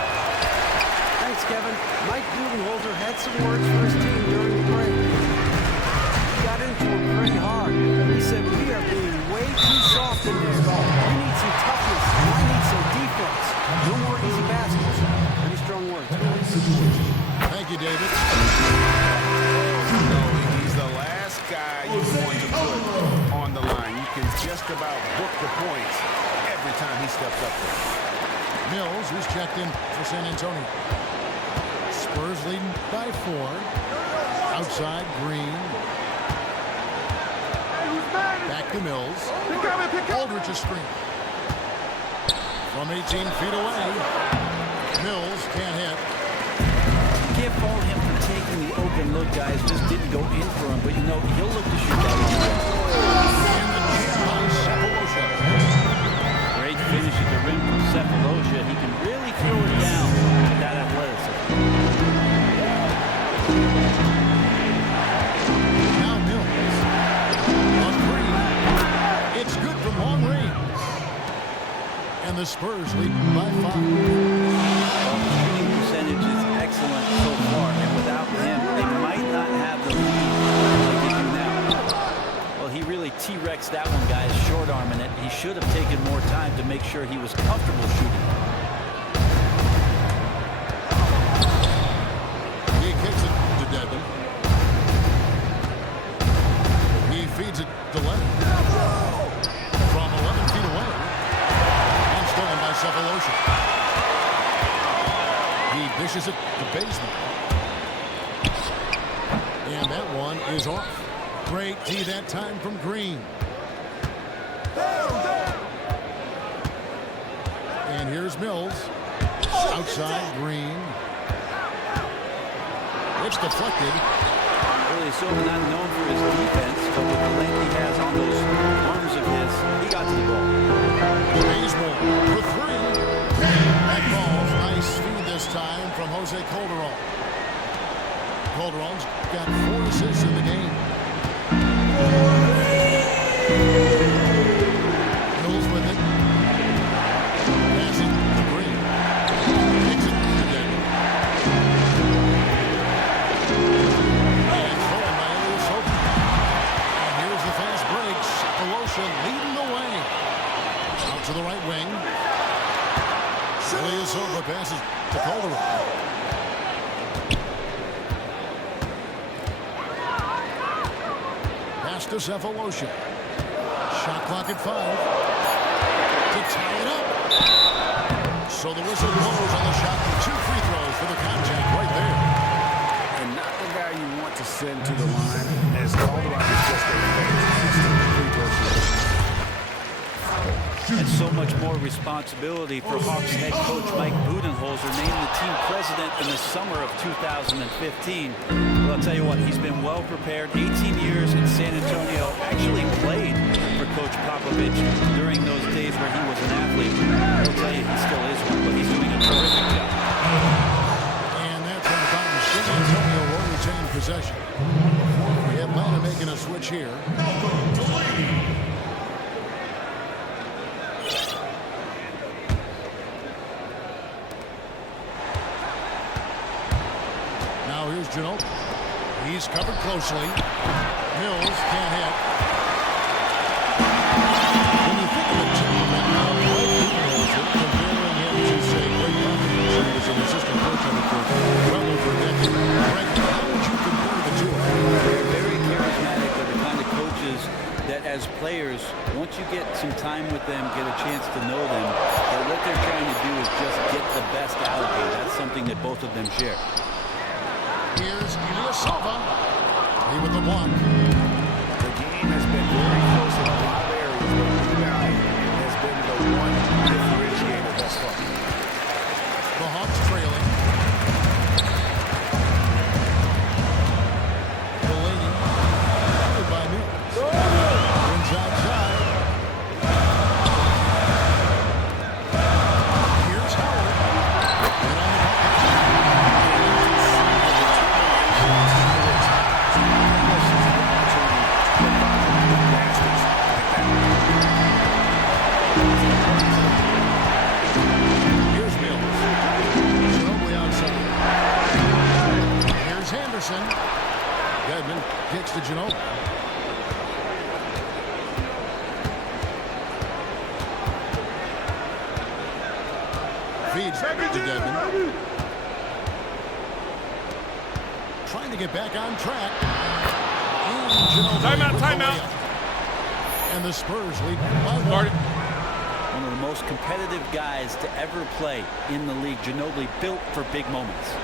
Thanks, Kevin. Mike Budenholzer had some words for his team during the break. He got into it pretty hard. He said, we are being way too soft in this. We need some toughness. I need some defense. No more easy baskets. Pretty strong words. Thank you, David. No, he's the last guy you want to put on the line. You can just about book the points every time he steps up there. Mills, who's checked in for San Antonio. Spurs leading by 4. Outside, Green. Back to Mills. Aldridge a screen. From 18 feet away. Mills can't hit. You can't fault him for taking the open look, guys. Just didn't go in for him, but you know, he'll look to shoot that anyway. And the jam by Sapolosha. Great finish at the rim from Cephalosha. He can really throw it down with that athleticism. Now Mills the Spurs lead by 5. Shooting percentage is excellent so far, and without him, they might not have the lead like they do now. Well, he really T-Rexed that one, guys, short-arming it. He should have taken more time to make sure he was comfortable shooting. He kicks it to Dedmon. He feeds it to Leonard. From 11 feet away. And stolen by Cephalosha. He dishes it to Baseman. And that one is off. Great D that time from Green. And here's Mills. Outside Green. It's deflected. Really, so not known for his defense, but with the length he has on those arms of his, he got to the ball. Bazemore for 3. That ball's nice feed this time from Jose Calderon. Calderon's got 4 assists in the game. Mills with it. Passing to Green. Kicks it to Denver. And stolen by Ilyasova. And here's the fast break. Cephalosha leading the way. Out to the right wing. Ilyasova passes to Calderon. To Cephalosha. Shot clock at 5. To tie it up. So the whistle blows on the shot. 2 free throws for the contact right there. And not the guy you want to send to the line, as Calderon is just a free throw shooter. And so much more responsibility for Hawks head coach Mike Budenholzer, named the team president in the summer of 2015. Well, I'll tell you what, he's been well prepared. 18 years in San Antonio, actually played for Coach Popovich during those days where he was an athlete. I'll tell you, he still is one, but he's doing a terrific job. And that's on the bottom. San Antonio will retain possession. We have Atlanta making a switch here. Now here's Ginobili. He's covered closely. Mills can't hit. When you think of the temperament now, comparing him to, say, Greg Popovich, who was an assistant coach on the court well over a decade. Greg, how would you compare the two? They're very charismatic. They're the kind of coaches that as players, once you get some time with them, get a chance to know them, that what they're trying to do is just get the best out of you. That's something that both of them share. Here's Ilyasova. He with the block. The game has been very close in a lot of areas, but this guy has been the one differentiator thus far. The Hawks trailing. Delaney. Covered by Mills. Brings outside. Here's Howard. And on the Here's Mills. Ginobili outside. Here's Henderson. Dedmon kicks to Ginobili. Feeds to Dedmon. Trying to get back on track. And Ginobili with the layup. And the Spurs lead by 1. One of the most competitive guys to ever play in the league. Ginobili built for big moments.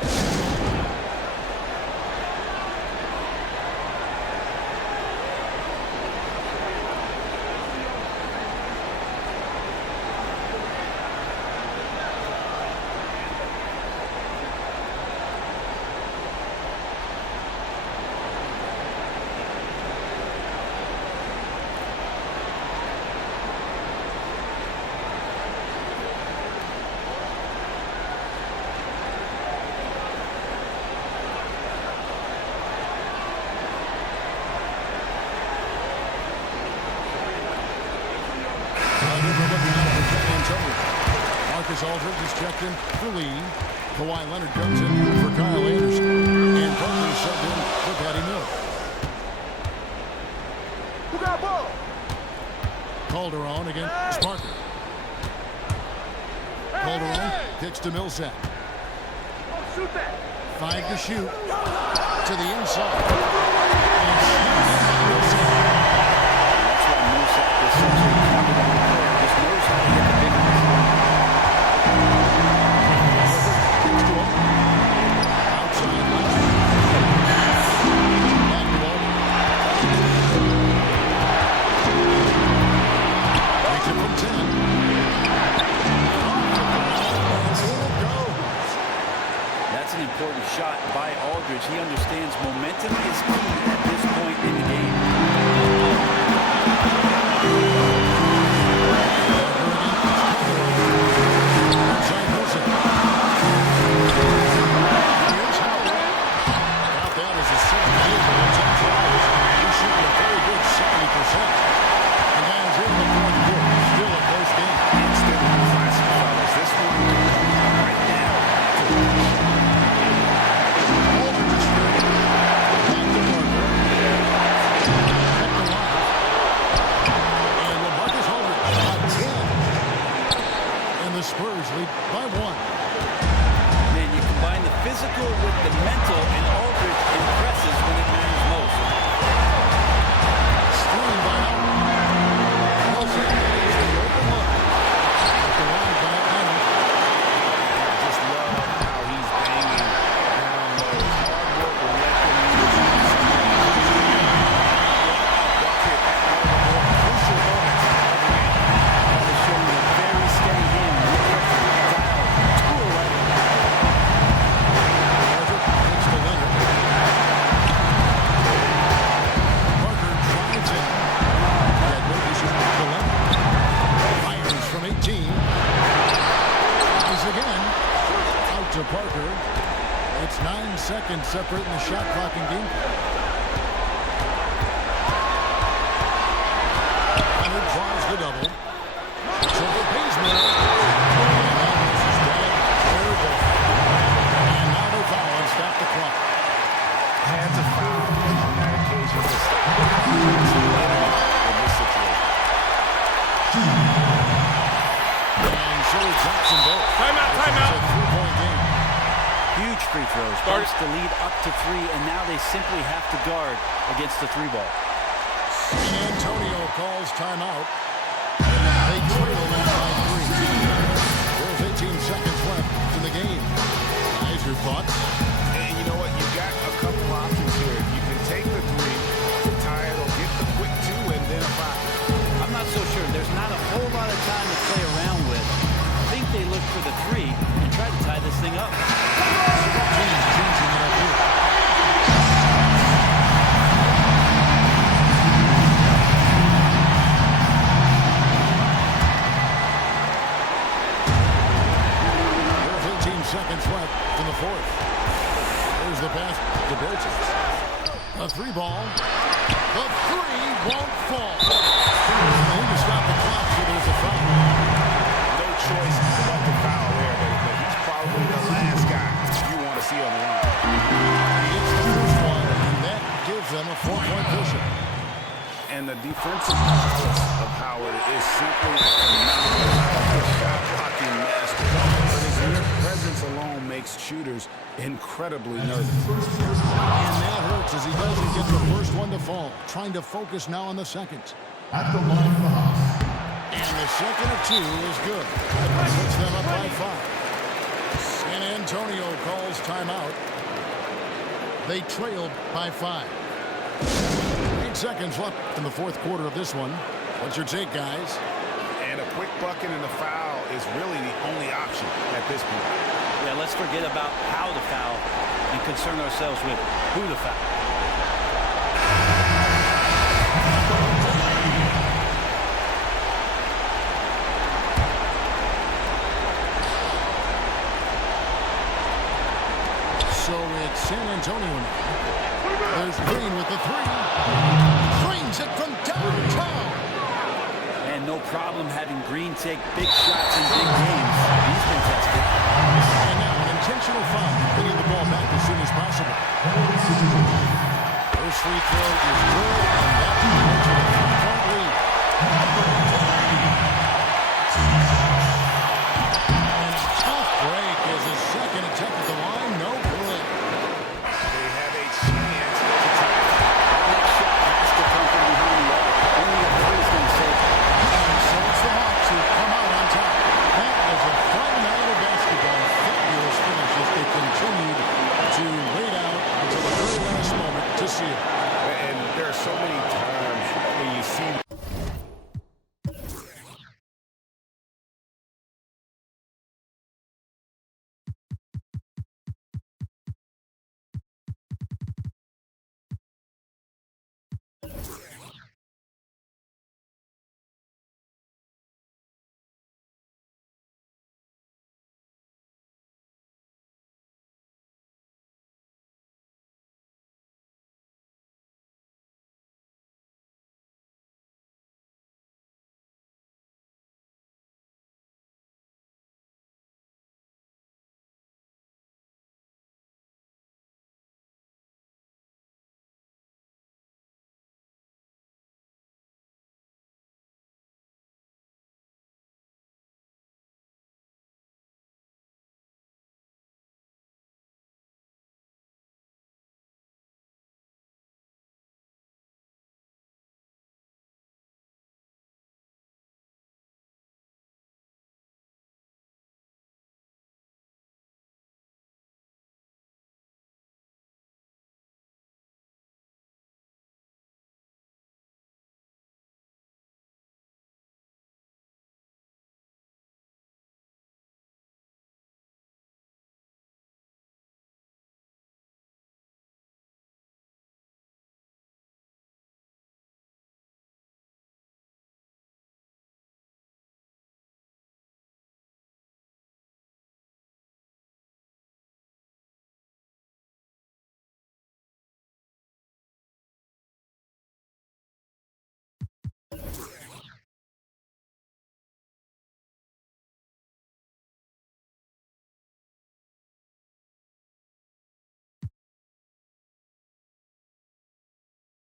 Marcus Aldridge is checked in for Lee. Kawhi Leonard comes in for Kyle Anderson. And Parker subbed in for Patty Mills. Who got ball? Calderon against Parker. Calderon kicks to Millsap. Oh, shoot that. 5 to shoot. To the inside. And shoots Millsap. That's why Millsap is such a talented player. Just knows how to hit the big ones. Kicks to him. Outside left. Back to Aldridge. Takes it from 10. That's an important shot by Aldridge. He understands momentum is key at this point in the game. Outside Wilson. Here's Howard. Got that as a second field goal. 10 tries. He's shooting a very good 70%. And guys, here in the fourth quarter, still a close game. It's still a classic, fellas. This one could come right now. Aldridge is free. Back to Parker. Back to Walker. And LaMarcus Aldridge by 10. And the Spurs lead by 1. Man, you combine the physical with the mental, and Aldridge impresses when it matters most. Screen by Allen. Wilson is the open look. At the line by Allen. I just love how he's banging down low. Hard work will let them use bucket at one of the more crucial moments of the game. That is showing a very steady hand. Dialed to 11. Parker kicks to Leonard. Parker drives in. Had no issue to Leonard. Fires from 18. Tries again. Out to Parker. It's 9 seconds separating the shot clock and game clock. Leonard draws the double. It's over Bazemore. And now this is dead. Fair ball. And now they foul and stop the clock. Had to foul on that occasion to stop in this situation. And so drops them both. Timeout, timeout. It's a 3-point game. Huge free throws. Bumps the lead up to 3, and now they simply have to guard against the 3 ball. San Antonio calls timeout. They trail them by 3. There's 18 seconds left in the game. Guys, your thoughts? And you know what? You got a couple options here. You can take the 3, tie it, or get the quick 2, and then a 5. I'm not so sure. There's not a whole lot of time to play around with. I think they look for the 3 and try to tie this thing up. Teams changing it up here. There's 18 seconds left in the fourth. There's the pass to Bertans. A 3 ball. The 3 won't fall. They need to stop the clock, so there's a foul. No choice but to foul there, but he's probably the last guy you want to see on the line. He gets the first one, and that gives them a 4-point cushion. And the defensive prowess of Howard is simply phenomenal. The shot blocking master. But his mere presence alone makes shooters incredibly nervous. And that hurts as he doesn't get the first one to fall. Trying to focus now on the second. At the line for the Hawks. And the second of 2 is good. That puts them up by 5. San Antonio calls timeout. They trailed by 5. 8 seconds left in the fourth quarter of this one. What's your take, guys? And a quick bucket and a foul is really the only option at this point. Yeah, let's forget about how to foul and concern ourselves with who to foul. So it's San Antonio now. There's Green with the 3. Drains it from downtown. And no problem having Green take big shots in big games. He's been tested. And now an intentional foul, bringing the ball back as soon as possible. First free throw is good, and that's